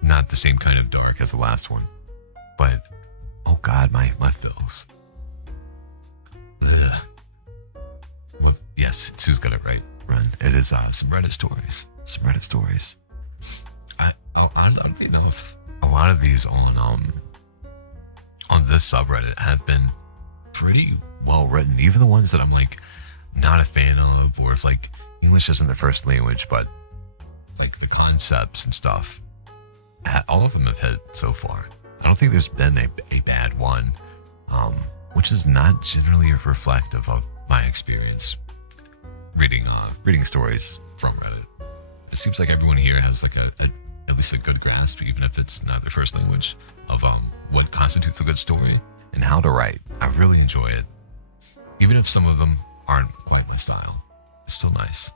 not the same kind of dark as the last one, but oh god, my fills. Ugh. Well, yes, Sue's got it right. Run. It is some Reddit stories. Oddly enough, a lot of these on this subreddit have been pretty well written. Even the ones that I'm like not a fan of, or if like English isn't their first language, but like the concepts and stuff, all of them have hit so far. I don't think there's been a bad one. which is not generally reflective of my experience reading stories from Reddit. It seems like everyone here has like at least a good grasp, even if it's not their first language, of what constitutes a good story and how to write. I really enjoy it, even if some of them aren't quite my style. It's still nice.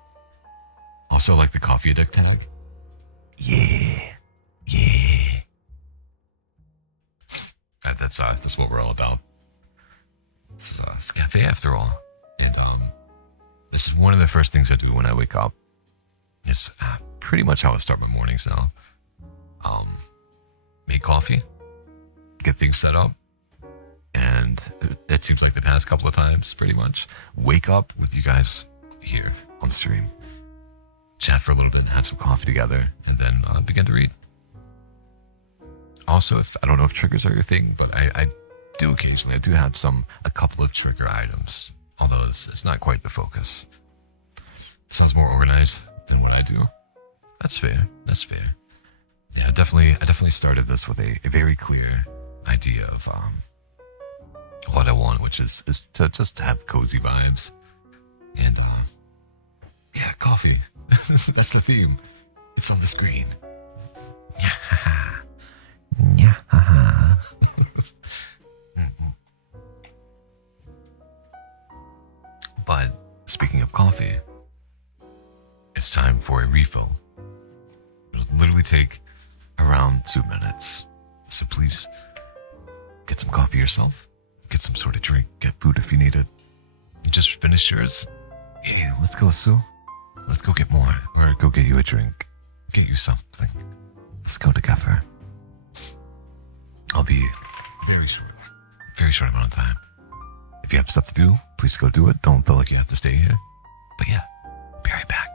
Also, like the coffee addict tag. Yeah. That's what we're all about. It's a cafe after all, and this is one of the first things I do when I wake up. It's pretty much how I start my mornings now. Make coffee, get things set up, and it seems like the past couple of times, pretty much, wake up with you guys here on stream, chat for a little bit, and have some coffee together, and then begin to read. Also, I don't know if triggers are your thing, but I do occasionally. I do have a couple of trigger items, although it's not quite the focus. Sounds more organized than what I do. That's fair. Yeah, I definitely started this with a very clear idea of what I want, which is to just have cozy vibes. And yeah, coffee. That's the theme. It's on the screen. Yeah. But speaking of coffee, it's time for a refill. It'll literally take around 2 minutes. So please get some coffee yourself, get some sort of drink, get food if you need it. And just finish yours. Yeah, let's go, Sue. Let's go get more, or go get you a drink, get you something. Let's go together. I'll be very short amount of time. If you have stuff to do, please go do it. Don't feel like you have to stay here. But yeah, be right back.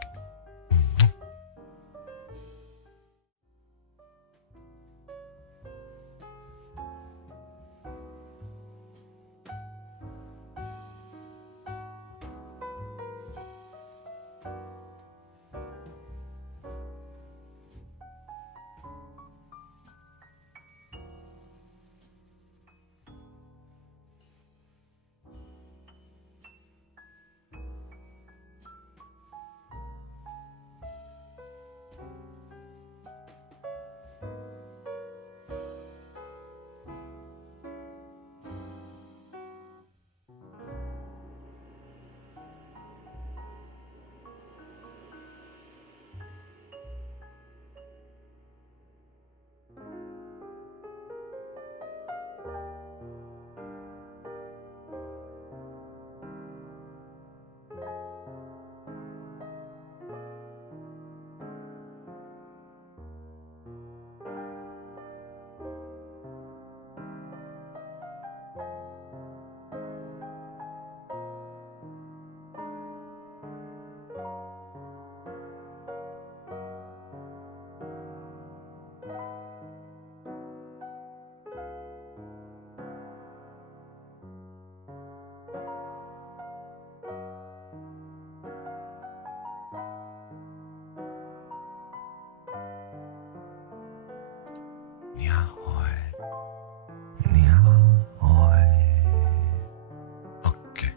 Okay.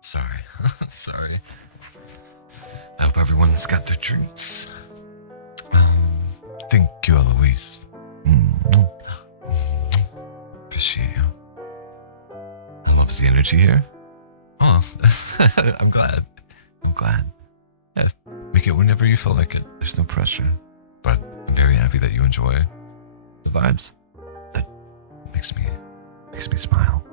Sorry. I hope everyone's got their drinks. Thank you, Eloise. Appreciate you. I love the energy here. Oh, I'm glad. Yeah, make it whenever you feel like it. There's no pressure. But I'm very happy that you enjoy the vibes. That makes me smile.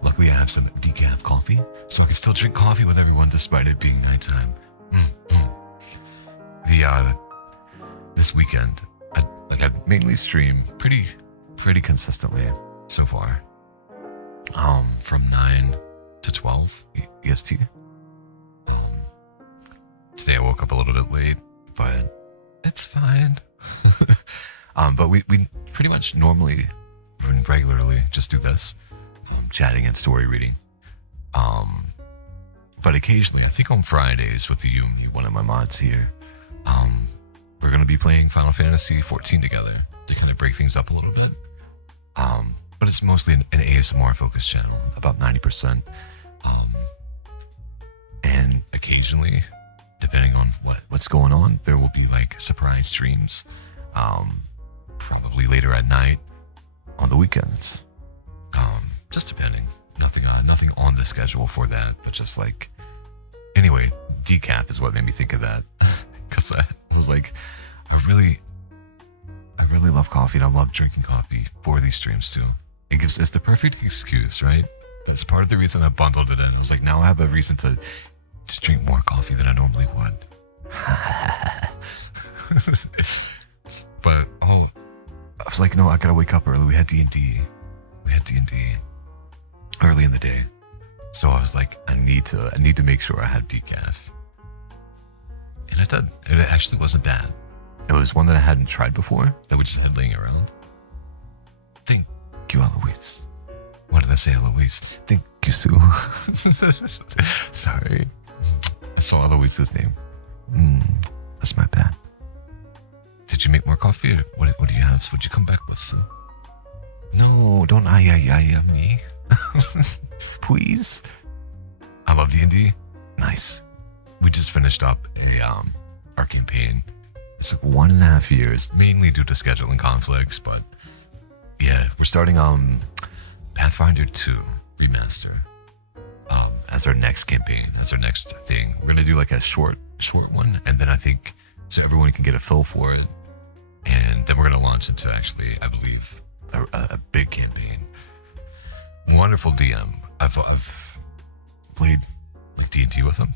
Luckily, I have some decaf coffee, so I can still drink coffee with everyone despite it being nighttime. This weekend, I mainly stream pretty consistently so far. From 9 to 12 EST. Today I woke up a little bit late, but it's fine. But we pretty much normally and regularly just do this, chatting and story reading. But occasionally, I think on Fridays with Yumi, one of my mods here, we're going to be playing Final Fantasy 14 together to kind of break things up a little bit. But it's mostly an ASMR focused channel, about 90%. Um, and occasionally, depending on what's going on, there will be like surprise streams, probably later at night on the weekends. Just depending. Nothing on the schedule for that, but just like, anyway, decaf is what made me think of that. Because I was like, I really love coffee, and I love drinking coffee for these streams too. It's the perfect excuse, right? That's part of the reason I bundled it in. I was like, now I have a reason to drink more coffee than I normally would. But I was like, no, I gotta wake up early. We had D&D early in the day, so I was like, I need to make sure I have decaf, and I did. It actually wasn't bad. It was one that I hadn't tried before that we just had laying around. Thank you, Eloise. What did I say, Eloise? Thank you, Sue. Sorry. I saw Eloise's name. That's my bad. Did you make more coffee, or what do you have? Would you come back with some? No, don't I me. Please. I love D&D. Nice. We just finished up our campaign. It's like 1.5 years, mainly due to scheduling conflicts, but yeah, we're starting Pathfinder 2 Remaster as our next campaign, as our next thing. We're gonna do like a short one, and then I think so everyone can get a feel for it, and then we're gonna launch into actually, I believe, a big campaign. Wonderful DM. I've played like D&D with him,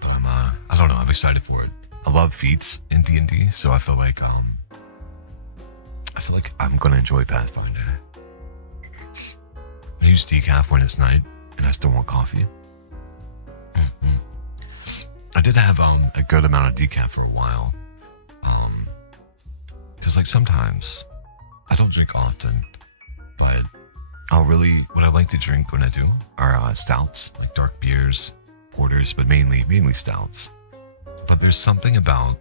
but I don't know. I'm excited for it. I love feats in D&D, so I feel like I'm gonna enjoy Pathfinder. I use decaf when it's night, and I still want coffee. I did have a good amount of decaf for a while, because like sometimes I don't drink often, but what I like to drink when I do are stouts, like dark beers, porters, but mainly stouts. But there's something about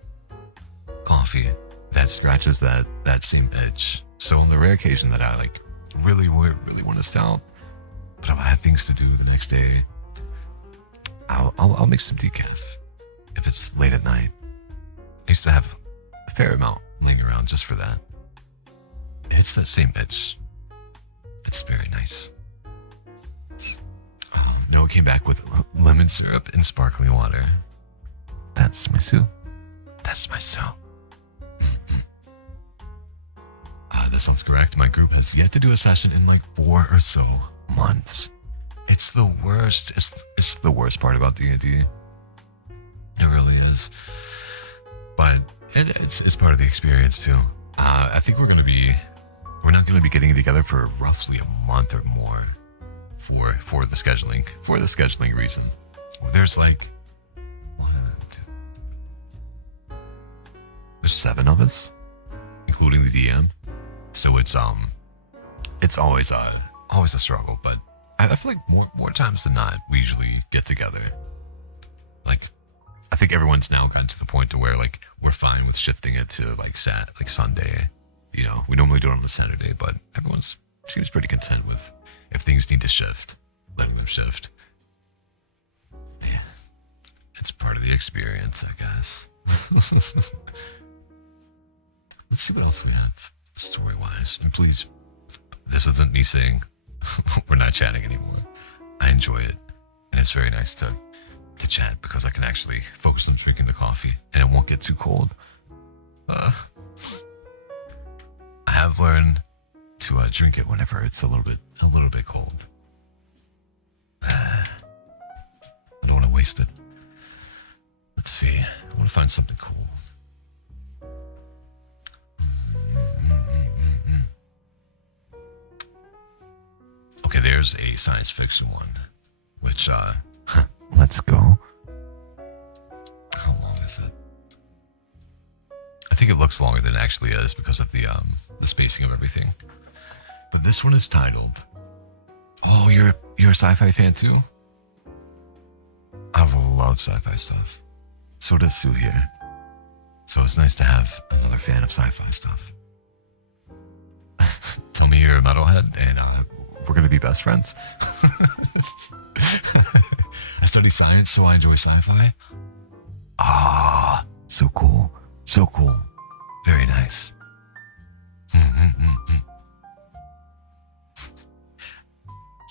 coffee that scratches that same itch. So on the rare occasion that I like really want a stout, but if I have things to do the next day, I'll make some decaf if it's late at night. I used to have a fair amount laying around just for that. It's that same itch. It's very nice. Noah came back with lemon syrup and sparkling water. That's my Sue. That's my Sue. That sounds correct. My group has yet to do a session in like 4 or so months. It's the worst. It's the worst part about D&D. It really is. But it's part of the experience too. I think we're not gonna be getting together for roughly a month or more for the scheduling reason. There's like 1, 2. There's 7 of us, including the DM. So it's always a struggle, but I feel like more times than not we usually get together. Like I think everyone's now gotten to the point to where like we're fine with shifting it to like Sunday. You know, we normally do it on a Saturday, but everyone seems pretty content with if things need to shift, letting them shift. Yeah, it's part of the experience, I guess. Let's see what else we have story-wise. And please, this isn't me saying we're not chatting anymore. I enjoy it, and it's very nice to chat because I can actually focus on drinking the coffee, and it won't get too cold. I have learned to drink it whenever it's a little bit cold. I don't want to waste it. Let's see. I want to find something cool. Okay, there's a science fiction one, which let's go. How long is it? I think it looks longer than it actually is because of the spacing of everything. But this one is titled. Oh, you're a sci-fi fan too? I love sci-fi stuff. So does Sue here. So it's nice to have another fan of sci-fi stuff. Tell me you're a metalhead and we're going to be best friends. I study science, so I enjoy sci-fi. Ah, so cool. So cool. Very nice.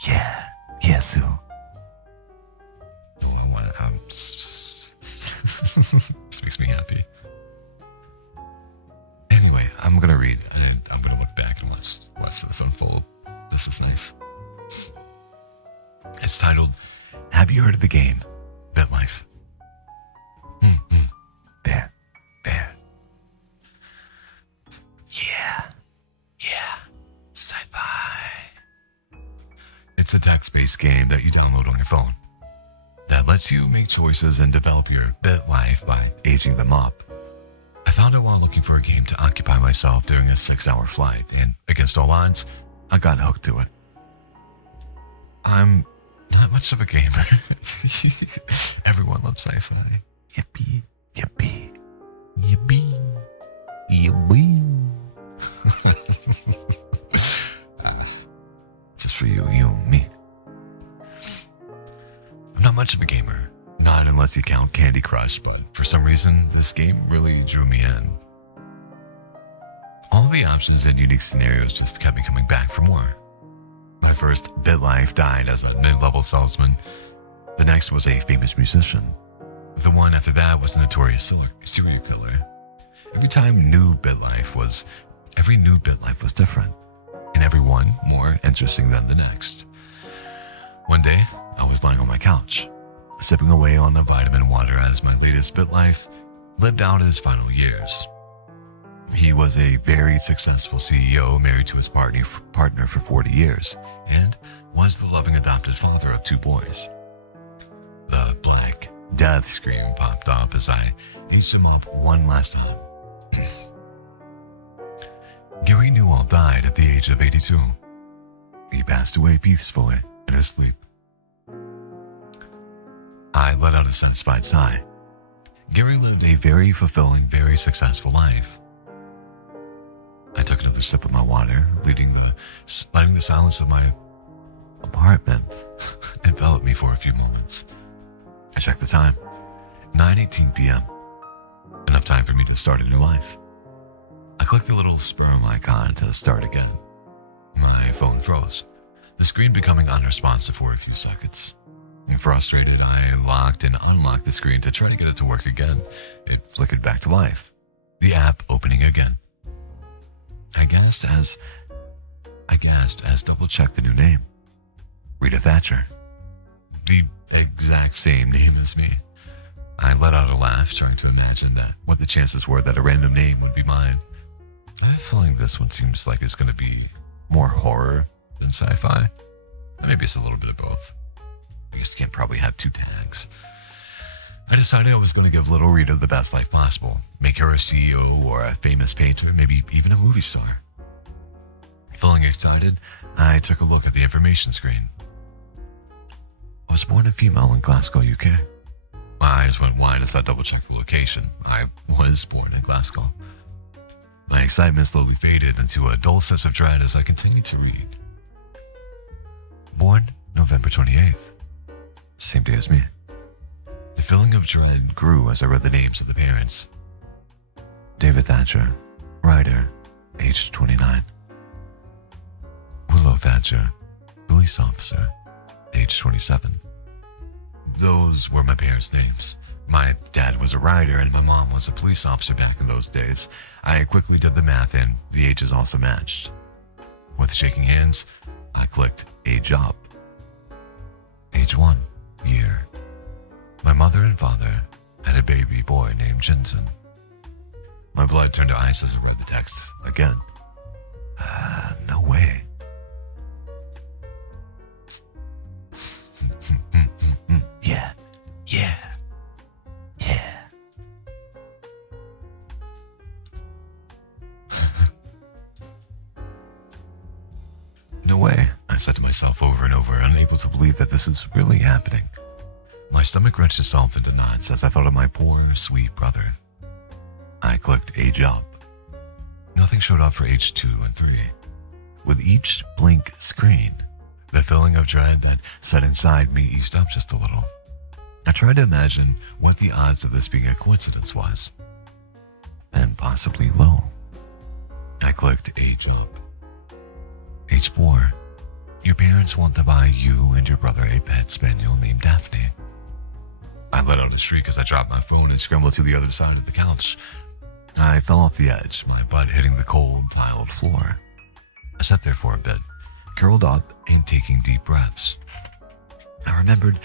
Yeah. Yeah, Sue. Oh, I want to, this makes me happy. Anyway, I'm going to read, and I'm going to look back and watch this unfold. This is nice. It's titled, Have You Heard of the Game, BitLife? There. Yeah. Sci-fi. It's a text-based game that you download on your phone that lets you make choices and develop your BitLife by aging them up. I found it while looking for a game to occupy myself during a 6-hour flight, and against all odds, I got hooked to it. I'm not much of a gamer. Everyone loves sci-fi. Yippee. Just for you and me. I'm not much of a gamer. Not unless you count Candy Crush, but for some reason, this game really drew me in. All of the options and unique scenarios just kept me coming back for more. My first BitLife died as a mid-level salesman. The next was a famous musician. The one after that was a notorious serial killer. Every new BitLife was different, and every one more interesting than the next. One day, I was lying on my couch, sipping away on the vitamin water as my latest BitLife lived out his final years. He was a very successful CEO married to his partner for 40 years and was the loving adopted father of 2 boys. The black death scream popped up as I aged him up one last time. Gary Newell died at the age of 82. He passed away peacefully in his sleep. I let out a satisfied sigh. Gary lived a very fulfilling, very successful life. I took another sip of my water, letting the silence of my apartment envelop me for a few moments. I checked the time. 9:18 p.m. Enough time for me to start a new life. I clicked the little sperm icon to start again. My phone froze, the screen becoming unresponsive for a few seconds. Frustrated, I locked and unlocked the screen to try to get it to work again. It flickered back to life, the app opening again. I gasped as double-checked the new name. Rita Thatcher. The exact same name as me. I let out a laugh, trying to imagine what the chances were that a random name would be mine. I have a feeling this one seems like it's going to be more horror than sci-fi. Maybe it's a little bit of both. I guess you can't probably have 2 tags. I decided I was going to give little Rita the best life possible. Make her a CEO or a famous painter, maybe even a movie star. Feeling excited, I took a look at the information screen. I was born a female in Glasgow, UK. My eyes went wide as I double-checked the location. I was born in Glasgow. My excitement slowly faded into a dull sense of dread as I continued to read. Born November 28th. Same day as me. The feeling of dread grew as I read the names of the parents. David Thatcher, writer, aged 29. Willow Thatcher, police officer, age 27. Those were my parents' names. My dad was a writer and my mom was a police officer back in those days. I quickly did the math and the ages also matched. With shaking hands, I clicked age up. Age 1, year. My mother and father had a baby boy named Jensen. My blood turned to ice as I read the text again. No way. Yeah. No way, I said to myself over and over, unable to believe that this is really happening. My stomach wrenched itself into knots as I thought of my poor, sweet brother. I clicked age up. Nothing showed up for age 2 and 3. With each blink screen, the feeling of dread that sat inside me eased up just a little. I tried to imagine what the odds of this being a coincidence was, and possibly low. I clicked age up. Age 4. Your parents want to buy you and your brother a pet spaniel named Daphne. I let out a shriek as I dropped my phone and scrambled to the other side of the couch. I fell off the edge, my butt hitting the cold, tiled floor. I sat there for a bit, curled up and taking deep breaths. I remembered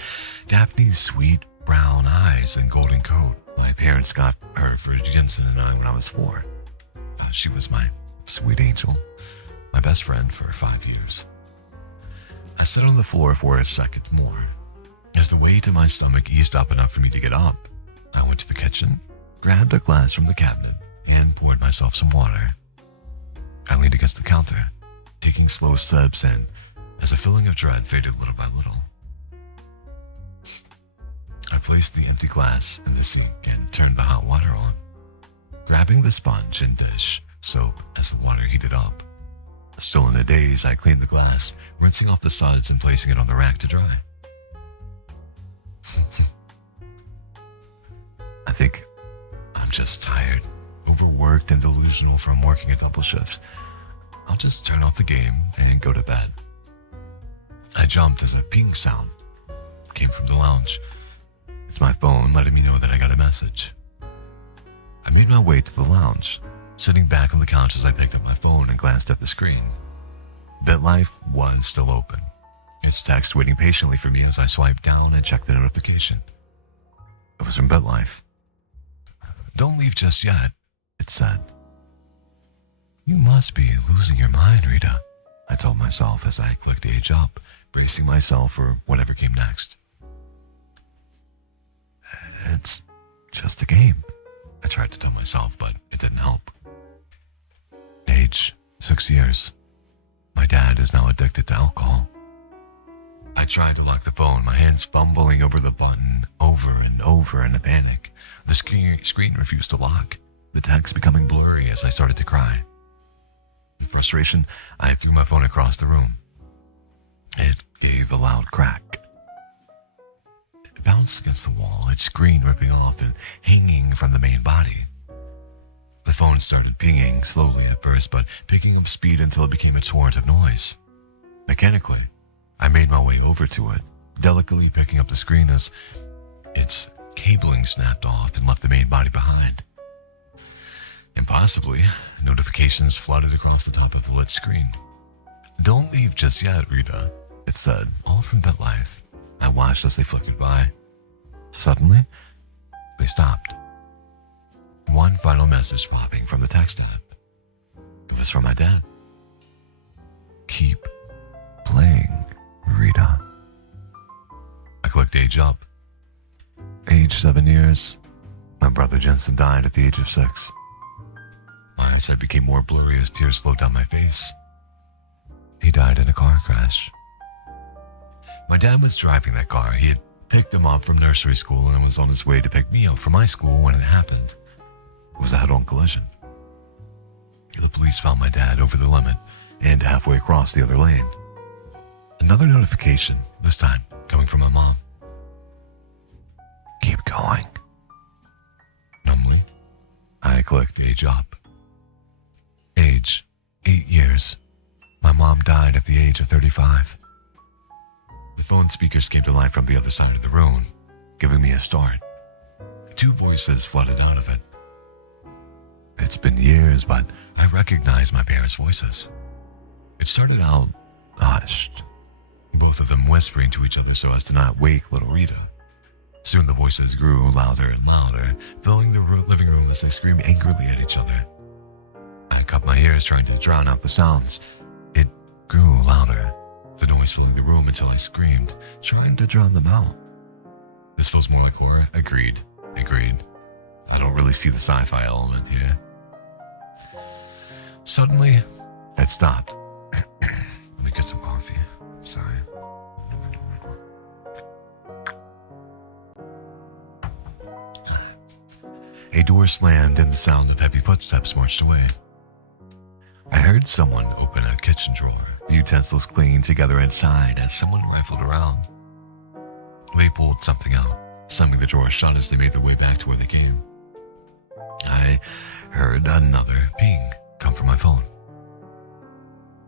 Daphne's sweet brown eyes and golden coat my parents got her for Jensen and I when I was 4. She was my sweet angel, my best friend for 5 years. I sat on the floor for a second more. As the weight in my stomach eased up enough for me to get up, I went to the kitchen, grabbed a glass from the cabinet, and poured myself some water. I leaned against the counter, taking slow sips in as a feeling of dread faded little by little. I placed the empty glass in the sink and turned the hot water on, grabbing the sponge and dish soap as the water heated up. Still in a daze, I cleaned the glass, rinsing off the suds and placing it on the rack to dry. I think I'm just tired, overworked, and delusional from working a double shift. I'll just turn off the game and go to bed. I jumped as a ping sound came from the lounge. It's my phone letting me know that I got a message. I made my way to the lounge, sitting back on the couch as I picked up my phone and glanced at the screen. BitLife was still open, its text waiting patiently for me as I swiped down and checked the notification. It was from BitLife. "Don't leave just yet," it said. "You must be losing your mind, Rita," I told myself as I clicked age up, bracing myself for whatever came next. "It's just a game," I tried to tell myself, but it didn't help. Age 6 years. My dad is now addicted to alcohol. I tried to lock the phone, my hands fumbling over the button over and over in a panic. The screen refused to lock, the text becoming blurry as I started to cry. In frustration, I threw my phone across the room. It gave a loud crack. It bounced against the wall, its screen ripping off and hanging from the main body. The phone started pinging, slowly at first, but picking up speed until it became a torrent of noise. Mechanically, I made my way over to it, delicately picking up the screen as its cabling snapped off and left the main body behind. Impossibly, notifications flooded across the top of the lit screen. "Don't leave just yet, Rita," it said, all from BitLife. I watched as they flickered by. Suddenly, they stopped. One final message popping from the text app. It was from my dad. "Keep playing, Rita." I clicked age up. Age 7 years. My brother Jensen died at the age of 6. My eyesight became more blurry as tears flowed down my face. He died in a car crash. My dad was driving that car. He had picked him up from nursery school and was on his way to pick me up from my school when it happened. It was a head-on collision. The police found my dad over the limit and halfway across the other lane. Another notification, this time coming from my mom. "Keep going." Numbly, I clicked age up. Age 8 years. My mom died at the age of 35. The phone speakers came to life from the other side of the room, giving me a start. 2 voices flooded out of it. It's been years, but I recognized my parents' voices. It started out hushed, both of them whispering to each other so as to not wake little Rita. Soon the voices grew louder and louder, filling the living room as they screamed angrily at each other. I cupped my ears trying to drown out the sounds. It grew louder, the noise filling the room until I screamed, trying to drown them out. "This feels more like horror." Agreed. I don't really see the sci-fi element here. Suddenly, it stopped. Let me get some coffee. Sorry. A door slammed and the sound of heavy footsteps marched away. I heard someone open a kitchen drawer, the utensils clinging together inside as someone rifled around. They pulled something out, slamming the drawer shut as they made their way back to where they came. I heard another ping come from my phone.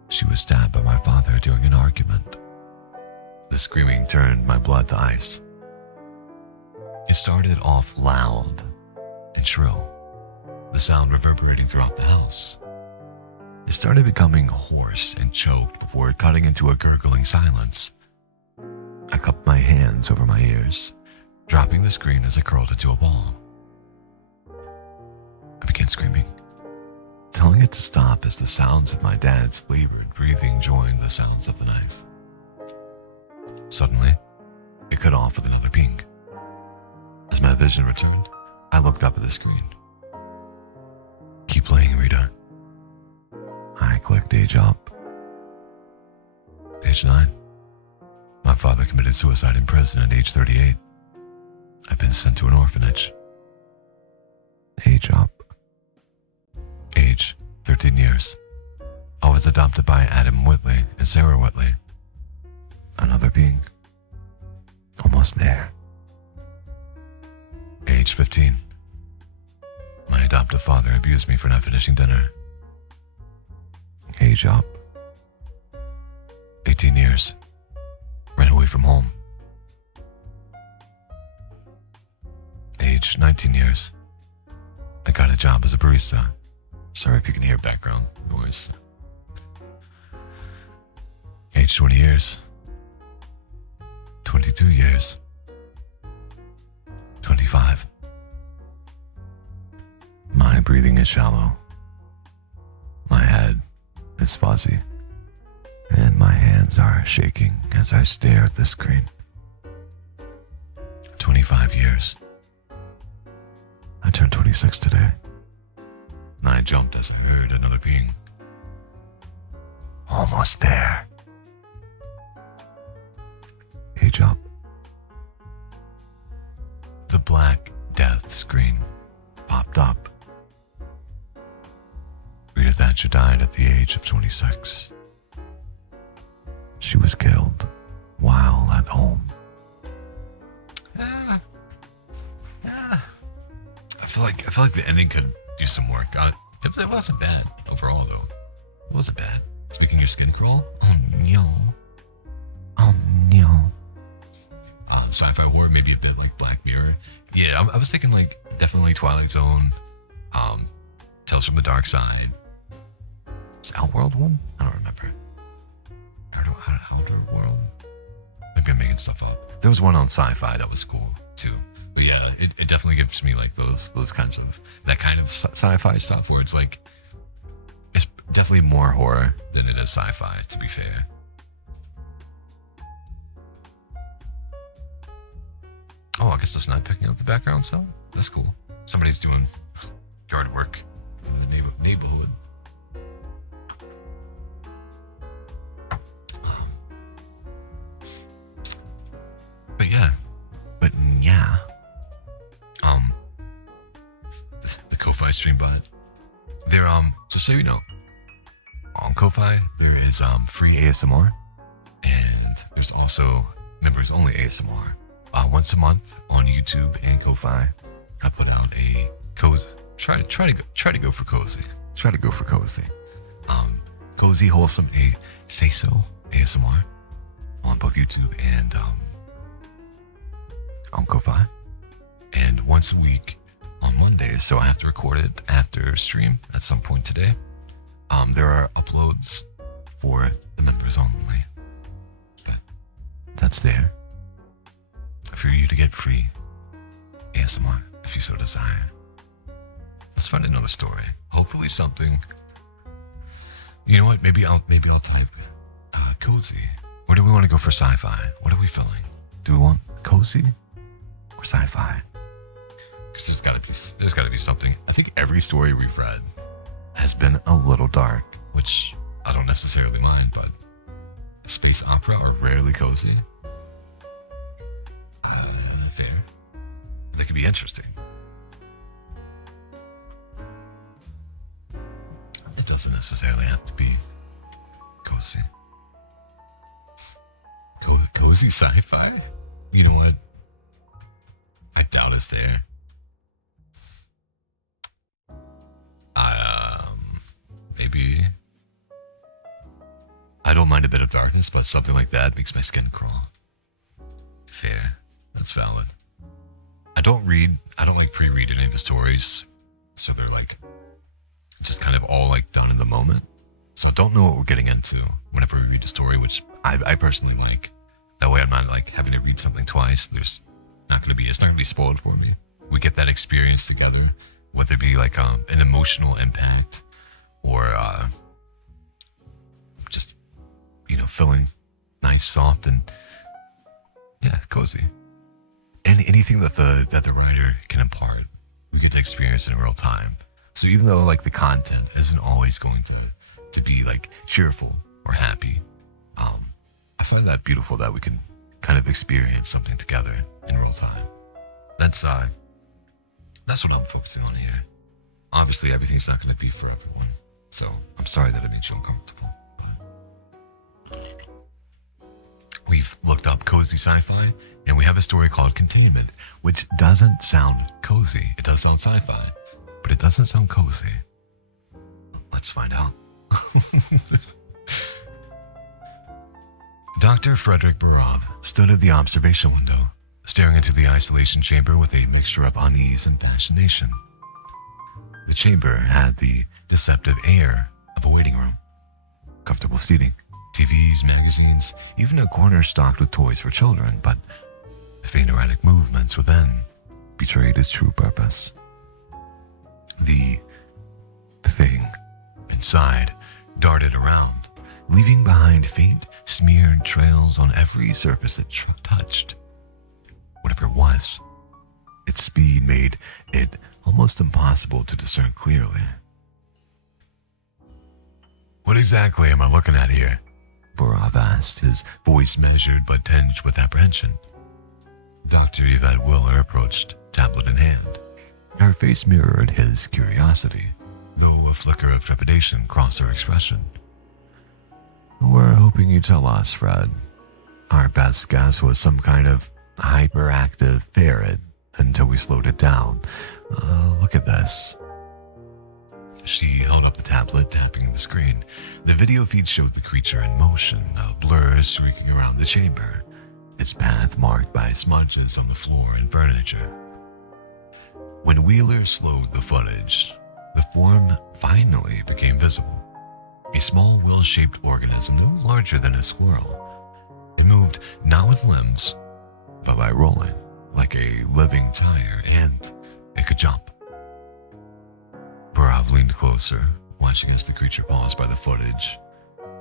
She was stabbed by my father during an argument. The screaming turned my blood to ice. It started off loud and shrill, the sound reverberating throughout the house. It started becoming hoarse and choked before cutting into a gurgling silence. I cupped my hands over my ears, dropping the screen as I curled into a ball. I began screaming, telling it to stop as the sounds of my dad's labored breathing joined the sounds of the knife. Suddenly, it cut off with another ping. As my vision returned, I looked up at the screen. "Keep playing, Rita." I clicked age up. Age 9. My father committed suicide in prison at age 38. I've been sent to an orphanage. Age up. Age 13 years. I was adopted by Adam Whitley and Sarah Whitley. Another being. Almost there. Age 15. My adoptive father abused me for not finishing dinner. Age up. 18 years. Ran away from home. Age 19 years. I got a job as a barista. Sorry if you can hear background noise. Age 20 years. 22 years. 25. My breathing is shallow. My head is fuzzy. And my hands are shaking as I stare at the screen. 25 years. I turned 26 today. And I jumped as I heard another ping. Almost there. Age up. The Black Death screen popped up. Rita Thatcher died at the age of 26. She was killed while at home. I feel like the ending could use some work. It wasn't bad overall, though. It wasn't bad. It's making your skin crawl. Oh no. Oh no. Sci-fi horror, maybe a bit like Black Mirror. Yeah, I was thinking like definitely Twilight Zone. Tales from the Dark Side. Is Outworld one? I don't remember. Outer World? Maybe I'm making stuff up. There was one on Sci-Fi that was cool too. But yeah, it definitely gives me like those kinds of that kind of sci-fi stuff where it's like it's definitely more horror than it is sci-fi, to be fair. Oh, I guess that's not picking up the background sound. That's cool. Somebody's doing yard work in the neighborhood. But yeah. The Ko-Fi stream bot. They're so you know, on Ko-Fi there is free ASMR, and there's also members only ASMR. Once a month on YouTube and Ko-Fi, I put out a cozy. Try to go for cozy. Try to go for cozy. Cozy, wholesome, say so ASMR on both YouTube and on Ko-Fi. And once a week on Mondays, so I have to record it after stream at some point today. There are uploads for the members only, but that's there for you to get free ASMR if you so desire. Let's find another story. Hopefully something. You know what? Maybe I'll type cozy. Or do we want to go for sci-fi? What are we feeling? Do we want cozy or sci-fi? Because there's gotta be something. I think every story we've read has been a little dark, which I don't necessarily mind, but space opera are rarely cozy. Fair. They could be interesting. It doesn't necessarily have to be cozy. Cozy sci-fi? You know what? I doubt it's there. Maybe. I don't mind a bit of darkness, but something like that makes my skin crawl. Fair. That's valid. I don't like pre-read any of the stories, so they're like just kind of all like done in the moment. So I don't know what we're getting into whenever we read a story, which I personally like. That way I'm not like having to read something twice. It's not going to be spoiled for me. We get that experience together, whether it be like an emotional impact or just, feeling nice, soft, and cozy. And anything that the writer can impart, we get to experience in real time. So even though like the content isn't always going to be like cheerful or happy, I find that beautiful that we can kind of experience something together in real time. That's what I'm focusing on here. Obviously, everything's not going to be for everyone, so I'm sorry that it made you uncomfortable. But we've looked up cozy sci-fi, and we have a story called Containment, which doesn't sound cozy. It does sound sci-fi, but it doesn't sound cozy. Let's find out. Dr. Frederick Barov stood at the observation window, staring into the isolation chamber with a mixture of unease and fascination. The chamber had the deceptive air of a waiting room. Comfortable seating, TVs, magazines, even a corner stocked with toys for children, but the faint erratic movements within betrayed its true purpose. The thing inside darted around, leaving behind faint, smeared trails on every surface it touched. Whatever it was, its speed made it almost impossible to discern clearly. "What exactly am I looking at here?" Barov asked, his voice measured but tinged with apprehension. Dr. Yvette Willer approached, tablet in hand. Her face mirrored his curiosity, though a flicker of trepidation crossed her expression. "We're hoping you tell us, Fred. Our best guess was some kind of hyperactive ferret until we slowed it down. Look at this." She held up the tablet, tapping the screen. The video feed showed the creature in motion, a blur streaking around the chamber, its path marked by smudges on the floor and furniture. When Wheeler slowed the footage, the form finally became visible. A small wheel-shaped organism no larger than a squirrel. It moved not with limbs, but by rolling, like a living tire, and it could jump. Barov leaned closer, watching as the creature paused by the footage,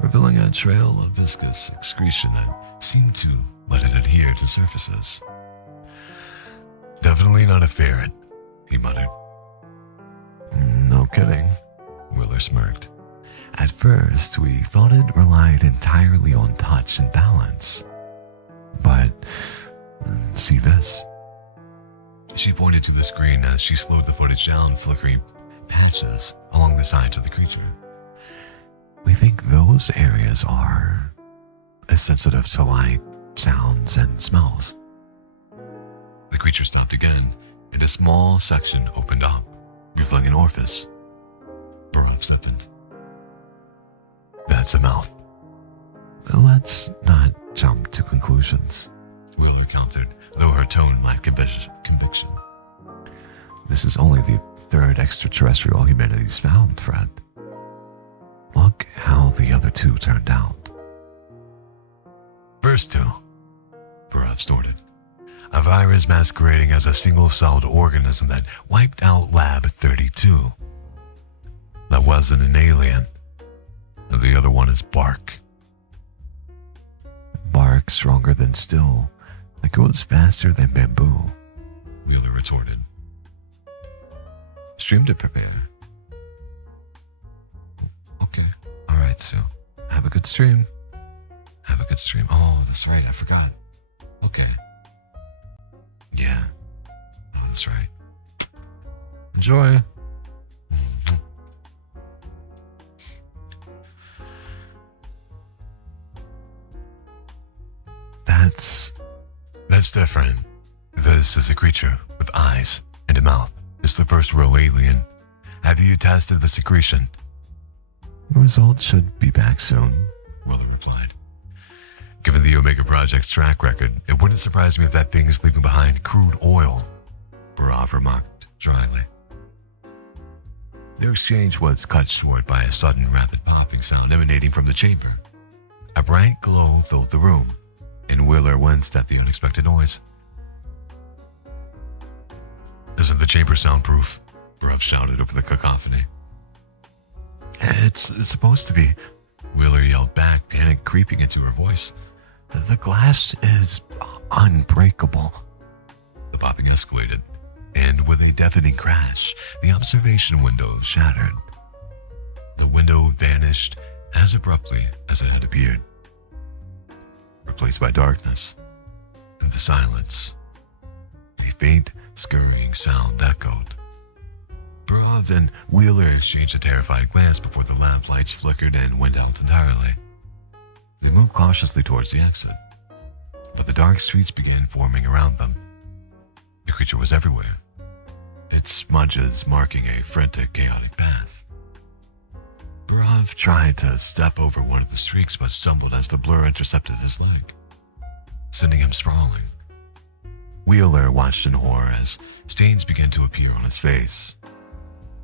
revealing a trail of viscous excretion that seemed to let it adhere to surfaces. "Definitely not a ferret," he muttered. "No kidding," Wheeler smirked. "At first, we thought it relied entirely on touch and balance. But, see this?" She pointed to the screen as she slowed the footage down, flickering patches along the sides of the creature. "We think those areas are sensitive to light, sounds, and smells." The creature stopped again, and a small section opened up, revealing an orifice. Barov stiffened. "That's a mouth." "Let's not jump to conclusions," Wheeler countered, though her tone lacked conviction. "This is only the third extraterrestrial humanity's found, Fred. Look how the other two turned out." "First two," Barov snorted. "A virus masquerading as a single-celled organism that wiped out Lab 32. That wasn't an alien. And the other one is bark." "Bark stronger than steel, that goes faster than bamboo," Wheeler retorted. "Stream to prepare." "Okay. All right, Sue. Have a good stream." "Have a good stream." "Oh, that's right. I forgot." "Okay." "Yeah. Oh, that's right. Enjoy." That's different. This is a creature with eyes and a mouth. It's the first real alien. Have you tested the secretion? The results should be back soon, Willer replied. Given the Omega Project's track record, it wouldn't surprise me if that thing is leaving behind crude oil, Barav remarked dryly. Their exchange was cut short by a sudden rapid popping sound emanating from the chamber. A bright glow filled the room, and Wheeler winced at the unexpected noise. Isn't the chamber soundproof? Barav shouted over the cacophony. It's supposed to be, Wheeler yelled back, panic creeping into her voice. The glass is unbreakable. The popping escalated, and with a deafening crash, the observation window shattered. The window vanished as abruptly as it had appeared, replaced by darkness and the silence. A faint, scurrying sound echoed. Barav and Wheeler exchanged a terrified glance before the lamp lights flickered and went out entirely. They moved cautiously towards the exit, but the dark streets began forming around them. The creature was everywhere, its smudges marking a frantic, chaotic path. Barav tried to step over one of the streaks but stumbled as the blur intercepted his leg, sending him sprawling. Wheeler watched in horror as stains began to appear on his face,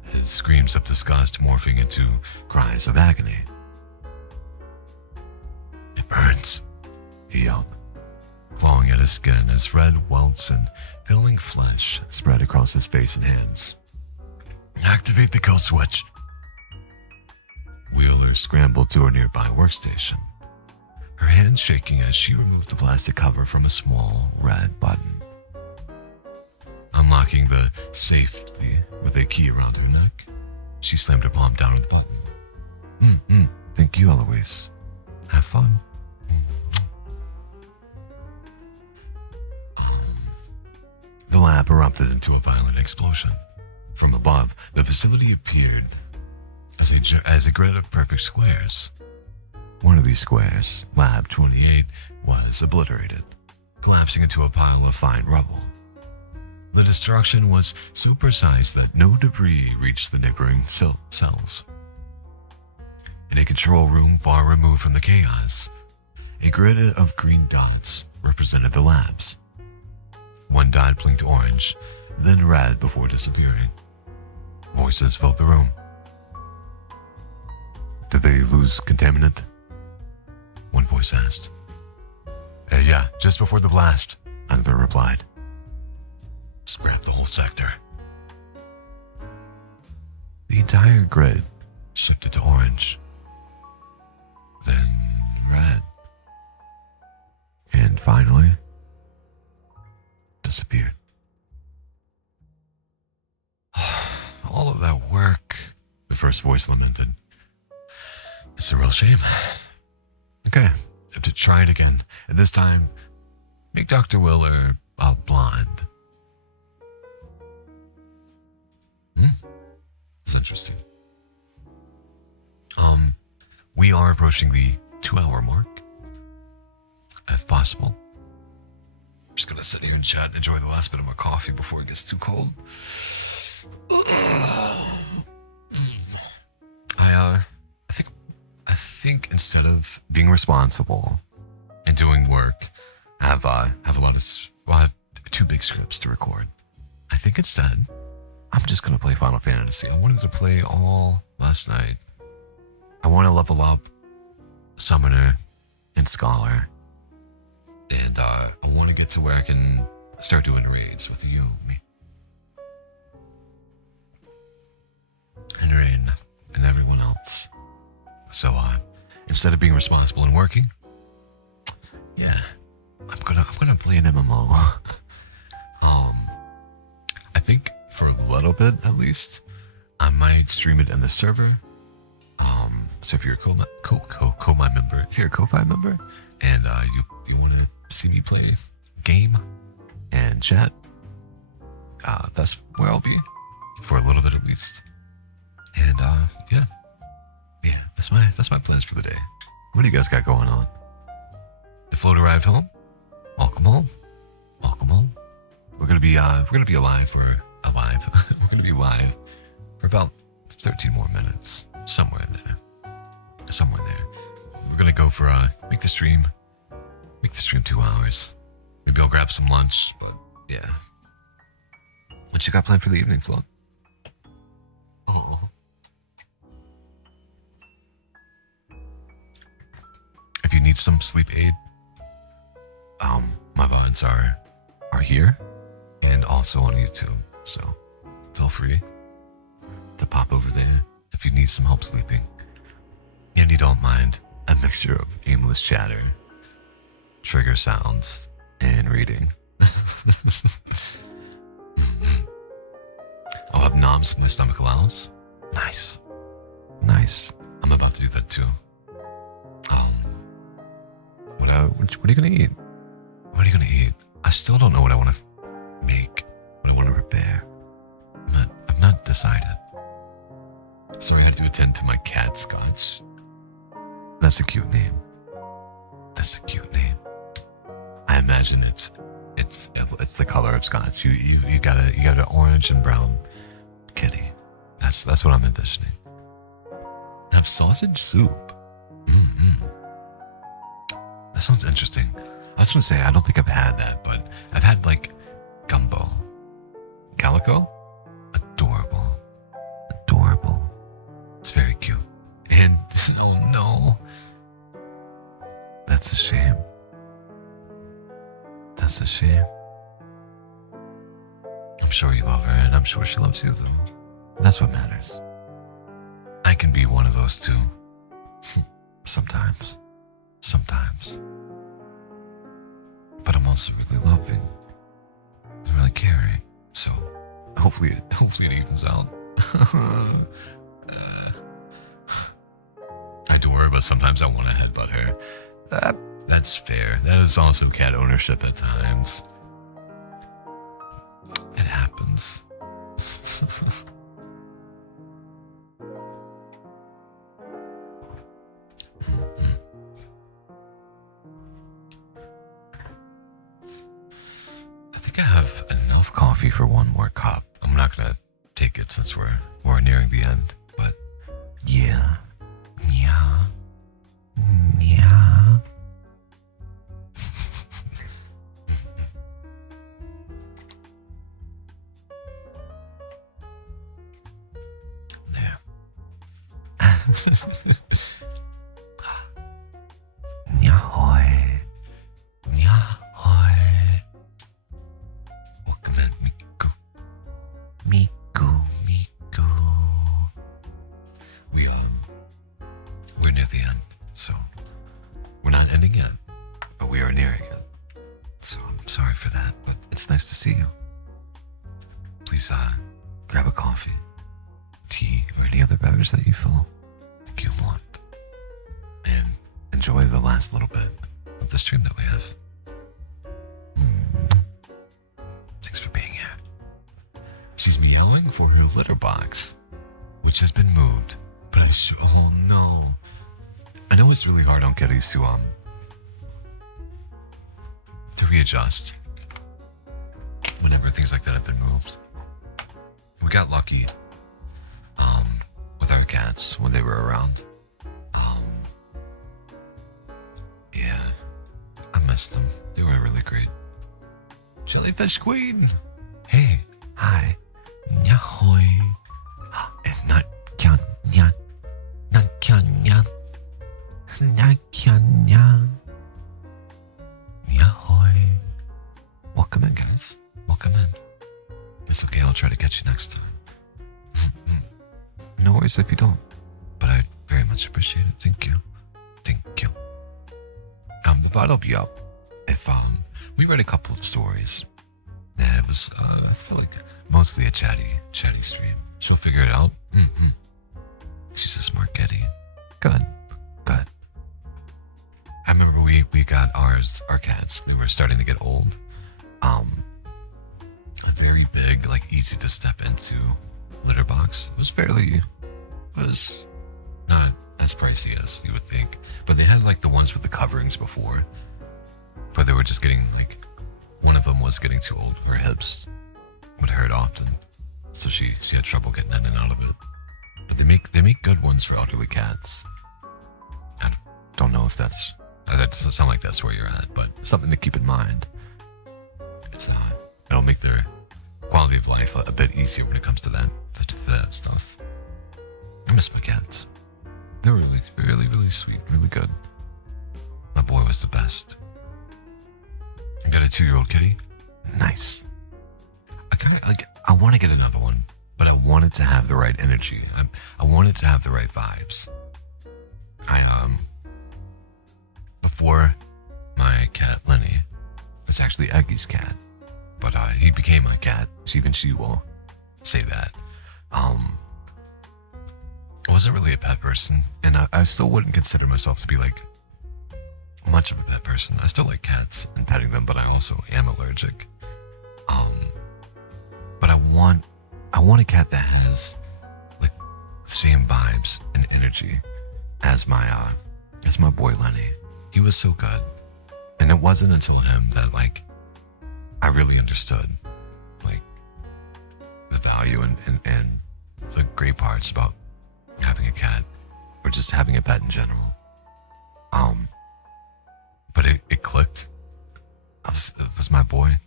his screams of disgust morphing into cries of agony. It burns, he yelled, clawing at his skin as red welts and peeling flesh spread across his face and hands. Activate the kill switch. Wheeler scrambled to a nearby workstation, her hands shaking as she removed the plastic cover from a small red button. Unlocking the safety with a key around her neck, she slammed her palm down on the button. Thank you, Eloise. Have fun. The lab erupted into a violent explosion. From above, the facility appeared as a grid of perfect squares. One of these squares, Lab 28, was obliterated, collapsing into a pile of fine rubble. The destruction was so precise that no debris reached the neighboring cells. In a control room far removed from the chaos, a grid of green dots represented the labs. One dot blinked orange, then red before disappearing. Voices filled the room. Did they lose contaminant? One voice asked. Yeah, just before the blast, another replied. Scrap the whole sector. The entire grid shifted to orange, then red, and finally disappeared. All of that work, the first voice lamented. It's a real shame. Okay, have to try it again, and this time, make Dr. Willer blonde. It's interesting. We are approaching the 2-hour mark. If possible. I'm just gonna sit here and chat and enjoy the last bit of my coffee before it gets too cold. I think instead of being responsible and doing work, I have 2 big scripts to record. I think instead, I'm just gonna play Final Fantasy. I wanted to play all last night. I want to level up Summoner and Scholar. And I want to get to where I can start doing raids with you, me, and Rain, and everyone else. So instead of being responsible and working, yeah, I'm gonna play an MMO. I think for a little bit at least, I might stream it in the server. So if you're a Ko-Fi member, and you want to see me play game and chat, that's where I'll be for a little bit at least. And yeah, that's my plans for the day. What do you guys got going on? The float arrived home. welcome home. Welcome home. We're gonna be alive for alive. We're gonna be live for about 13 more minutes, somewhere in there. We're gonna go for make the stream 2 hours. Maybe I'll grab some lunch, but yeah. What you got planned for the evening, Flo? Oh. If you need some sleep aid, my VODs are here and also on YouTube. So feel free to pop over there if you need some help sleeping. And you don't mind a mixture of aimless chatter, trigger sounds, and reading. I'll have knobs if my stomach allows. Nice. I'm about to do that too. What are you gonna eat? What are you gonna eat? I still don't know what I want to make, what I want to prepare. I've not decided. Sorry, I had to attend to my cat, Scotch. That's a cute name. I imagine it's the color of Scotch. You got an orange and brown kitty. That's what I'm envisioning. Have sausage soup. That sounds interesting. I was gonna say I don't think I've had that, but I've had like gumbo. Calico? Adorable. It's very cute. And oh no. That's a shame. I'm sure you love her, and I'm sure she loves you though. That's what matters. I can be one of those too. Sometimes. But I'm also really loving. I'm really caring. So hopefully it evens out. I adore her, but sometimes I want to headbutt her. That's fair. That is also cat ownership at times. It happens. I think I have enough coffee for one more cup. I'm not gonna take it since we're nearing the end, but yeah. There. Nyahoy. Welcome in, Miku. We're near the end, so we're not ending yet, but we are nearing it. So I'm sorry for that, but it's nice to see you. Please grab a coffee, tea, or any other beverage that you feel like you want, and enjoy the last little bit of the stream that we have. Thanks for being here. She's meowing for her litter box, which has been moved. But oh no. I know it's really hard on kitties to readjust whenever things like that have been moved. We got lucky with our cats when they were around. Yeah, I miss them. They were really great. Jellyfish Queen. Hey, hi. Nyahoy. And not kyan nyan. Not kyan nyan. Not kyan nyan. Nyahoy. Welcome in, guys. Welcome in. It's okay, I'll try to catch you next time. No worries if you don't, but I very much appreciate it. Thank you. The VOD will be up if we read a couple of stories. Yeah, it was I feel like mostly a chatty stream. She'll figure it out. She's a smart kitty. Good. I remember we got our cats. They were starting to get old. A very big, like easy to step into litter box. It was not as pricey as you would think, but they had like the ones with the coverings before. but they were just getting like, one of them was getting too old. Her hips would hurt often, so she had trouble getting in and out of it. But they make good ones for elderly cats. I don't know if that doesn't sound like that's where you're at, but something to keep in mind. It'll make their quality of life a bit easier when it comes to that stuff. I miss my cats. They're really, really, really sweet, really good. My boy was the best. I got a 2-year-old kitty. Nice. I want to get another one, but I want it to have the right energy. I want it to have the right vibes. Before my cat Lenny, it was actually Aggie's cat, but he became my cat. Even she will say that. I wasn't really a pet person, and I still wouldn't consider myself to be like much of a pet person. I still like cats and petting them, but I also am allergic. But I want a cat that has like the same vibes and energy as my boy Lenny. He was so good, and it wasn't until him that like I really understood like the value and the great parts about having a cat or just having a pet in general. But it clicked. It was my boy.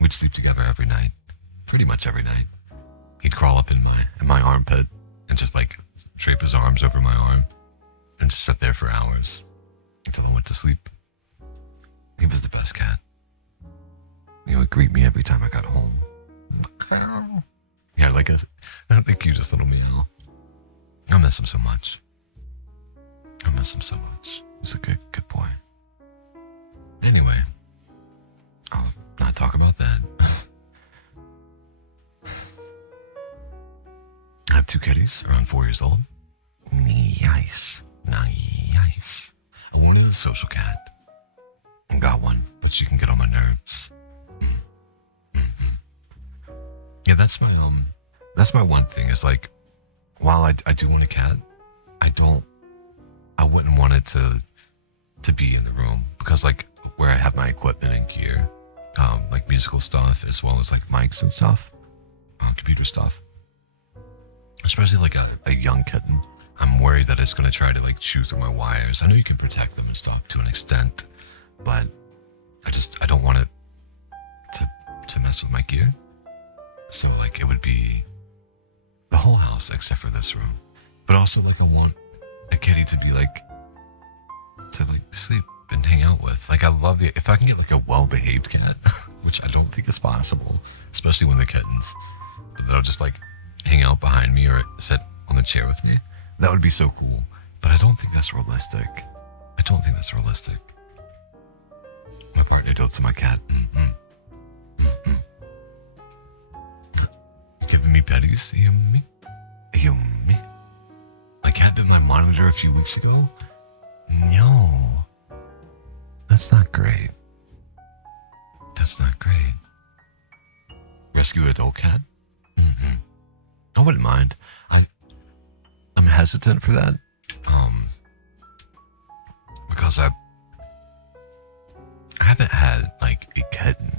We'd sleep together every night, pretty much every night. He'd crawl up in my armpit and just like drape his arms over my arm and sit there for hours until I went to sleep. He was the best cat. He would greet me every time I got home. Yeah, like the cutest little meow. I miss him so much. He's a good boy. Anyway, I'll not talk about that. I have 2 kitties, around 4 years old. Nice. I wanted a social cat. I got one, but she can get on my nerves. Yeah, that's my one thing is like, while I do want a cat, I wouldn't want it to be in the room, because like where I have my equipment and gear, like musical stuff as well as like mics and stuff, computer stuff, especially like a young kitten, I'm worried that it's going to try to like chew through my wires. I know you can protect them and stuff to an extent, but I don't want it to mess with my gear. So like it would be the whole house except for this room. But also like I want a kitty to be like, to like sleep and hang out with. Like I love if I can get like a well-behaved cat, which I don't think is possible, especially when they're kittens, but that'll just like hang out behind me or sit on the chair with me. That would be so cool. But I don't think that's realistic. My partner does to my cat. You giving me petties? You me? My cat bit my monitor a few weeks ago? No. That's not great. Rescue an adult cat? I wouldn't mind. I'm hesitant for that. Because I haven't had like a kitten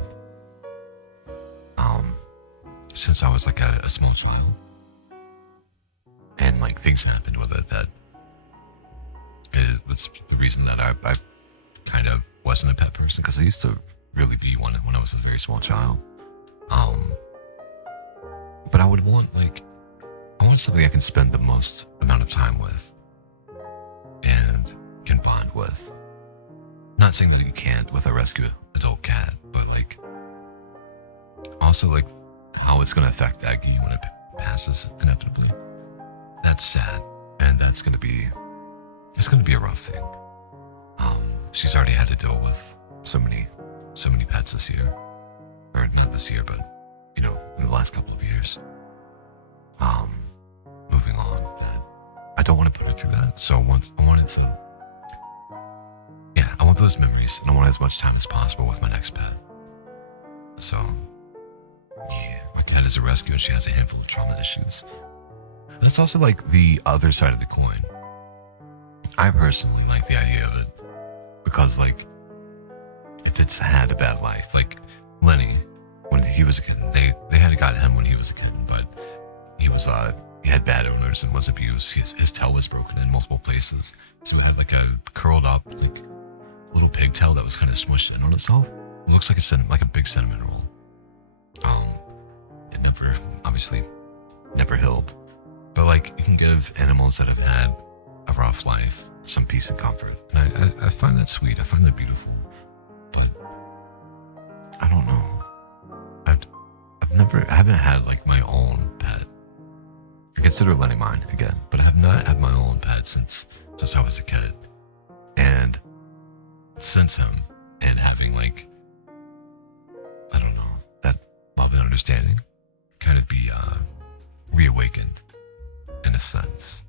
since I was like a small child. And like things happened with it that it was the reason that I kind of wasn't a pet person, because I used to really be one when I was a very small child. But I want something I can spend the most amount of time with and can bond with. Not saying that you can't with a rescue adult cat, but like also like how it's going to affect Aggie when it passes inevitably. That's sad, and it's going to be a rough thing. She's already had to deal with so many pets this year, or not this year, but in the last couple of years. Moving on, that I don't want to put her through that. So I want those memories, and I want as much time as possible with my next pet. So yeah, my cat is a rescue, and she has a handful of trauma issues. That's also like the other side of the coin. I personally like the idea of it because like if it's had a bad life, like Lenny, when he was a kid, they had got him when he was a kid, but he had bad owners and was abused. His tail was broken in multiple places, so it had like a curled up like little pigtail that was kind of smushed in on itself. It looks like a big cinnamon roll. It never, obviously, never healed. But like, you can give animals that have had a rough life some peace and comfort, and I find that sweet. I find that beautiful. But I don't know. I haven't had like my own pet. I consider Lenny mine again, but I have not had my own pet since I was a kid, and since him and having like, I don't know, that love and understanding kind of be reawakened in a sense.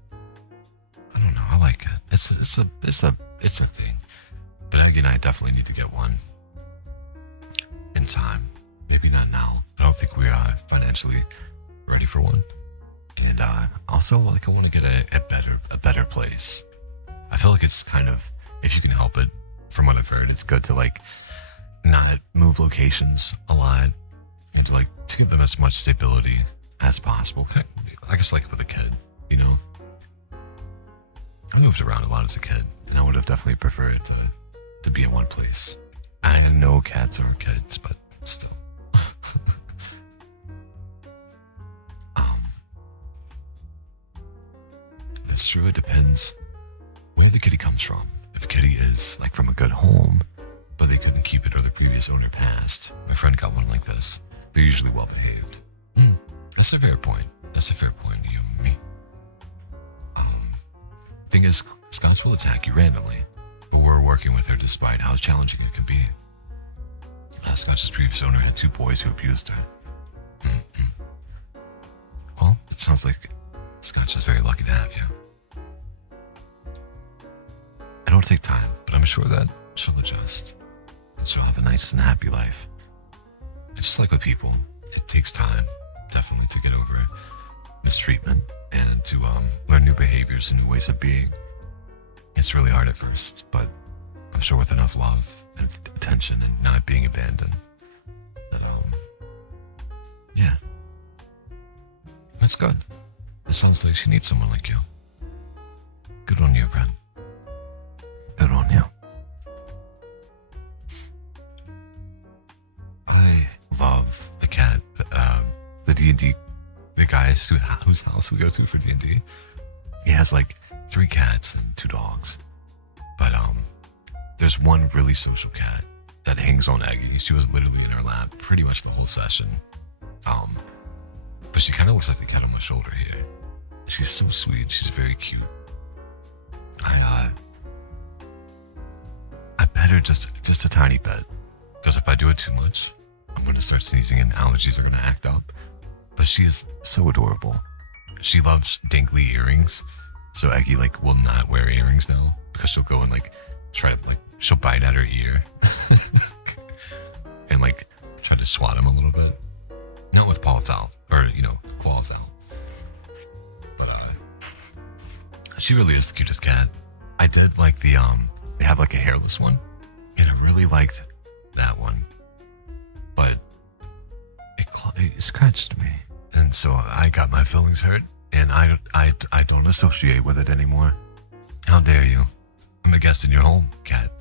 I don't know. I like it. It's a thing. But Aggie and I definitely need to get one in time. Maybe not now. I don't think we are financially ready for one. And also, like, I want to get a better place. I feel like it's kind of, if you can help it, from what I've heard, it's good to like not move locations a lot and to give them as much stability as possible. I guess like with a kid, you know. I moved around a lot as a kid, and I would have definitely preferred to be in one place. I know cats aren't kids, but still. It's true. It depends where the kitty comes from. If a kitty is like from a good home, but they couldn't keep it or the previous owner passed. My friend got one like this. They're usually well behaved. That's a fair point. That's a fair point, you and me. Thing is, Scotch will attack you randomly, but we're working with her despite how challenging it can be. Scotch's previous owner had 2 boys who abused her. Well, it sounds like Scotch is very lucky to have you. It'll take time, but I'm sure that she'll adjust, and she'll have a nice and happy life. It's just like with people, it takes time, definitely, to get over mistreatment and to learn new behaviors and new ways of being. It's really hard at first, but I'm sure with enough love and attention and not being abandoned, that yeah, it's good. It sounds like she needs someone like you. Good on you, Brent. Good on you. I love the cat, the D&D, the guys whose house we go to for D&D. He has like 3 cats and 2 dogs. But there's one really social cat that hangs on Aggie. She was literally in her lap pretty much the whole session. But she kind of looks like the cat on my shoulder here. She's so sweet. She's very cute. I pet her just a tiny bit, because if I do it too much, I'm going to start sneezing and allergies are going to act up. But she is so adorable. She loves dinkly earrings, so Aggie like will not wear earrings now, because she'll go and like try to she'll bite at her ear and like try to swat him a little bit. Not with paws out or claws out. But she really is the cutest cat. I did like they have like a hairless one, and I really liked that one, but it scratched me, and so I got my feelings hurt, and I don't associate with it anymore. How dare you? I'm a guest in your home, cat,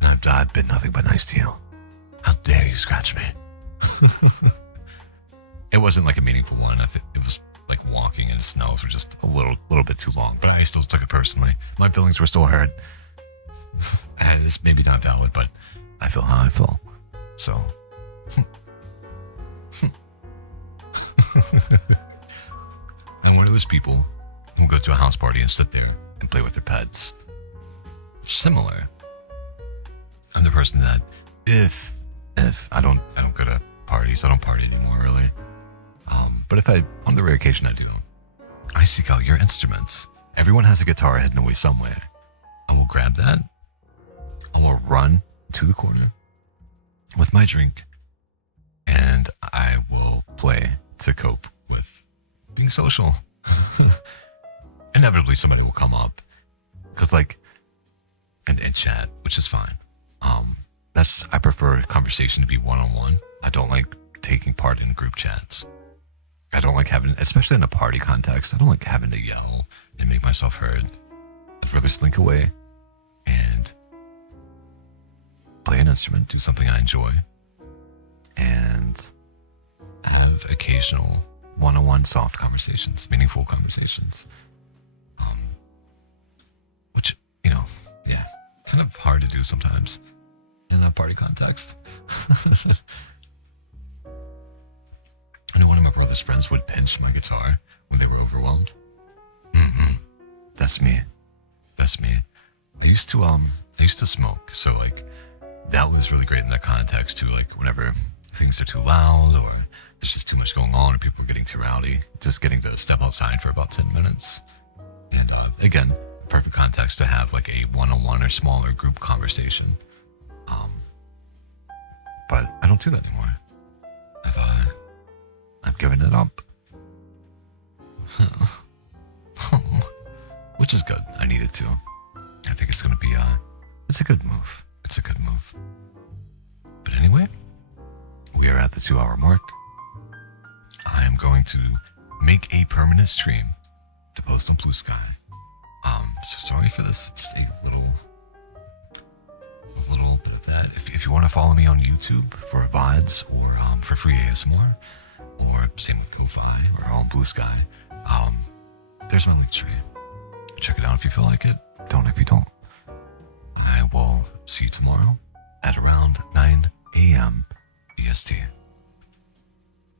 and I've been nothing but nice to you. How dare you scratch me? It wasn't like a meaningful one. I think it was like walking, and his nails were just a little bit too long, but I still took it personally. My feelings were still hurt. And it's maybe not valid, but I feel how I feel. So. And one of those people who go to a house party and sit there and play with their pets. Similar. I'm the person that if I don't go to parties, I don't party anymore really. But if on the rare occasion I do, I seek out your instruments. Everyone has a guitar hidden away somewhere. I will grab that. I will run to the corner with my drink, and I will play to cope with being social. Inevitably, somebody will come up, and chat, which is fine. I prefer a conversation to be one-on-one. I don't like taking part in group chats. I don't like having, especially in a party context, I don't like having to yell and make myself heard. I'd rather slink away and play an instrument, do something I enjoy, and have occasional one-on-one soft conversations, meaningful conversations. Which, yeah, kind of hard to do sometimes in that party context. I know one of my brother's friends would pinch my guitar when they were overwhelmed. That's me. That's me. I used to smoke, so like that was really great in that context too. Like whenever things are too loud or there's just too much going on or people are getting too rowdy, just getting to step outside for about 10 minutes. And again, perfect context to have like a one-on-one or smaller group conversation. But I don't do that anymore. I've given it up. Which is good. I needed to. I think it's gonna be it's a good move. It's a good move. But anyway, we are at the 2-hour mark. I am going to make a permanent stream to post on Blue Sky. So sorry for this. Just a little bit of that. If you want to follow me on YouTube for VODs or for free ASMR, or same with Ko-Fi or on Blue Sky, there's my link tree. Check it out if you feel like it. Don't if you don't. I will see you tomorrow at around 9 a.m. EST.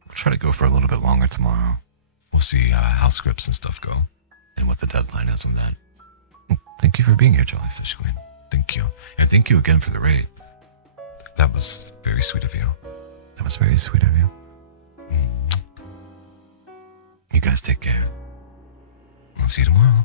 I'll try to go for a little bit longer tomorrow. We'll see how scripts and stuff go and what the deadline is on that. Thank you for being here, Jellyfish Queen. Thank you. And thank you again for the raid. That was very sweet of you. That was very sweet of you. You guys take care. I'll see you tomorrow.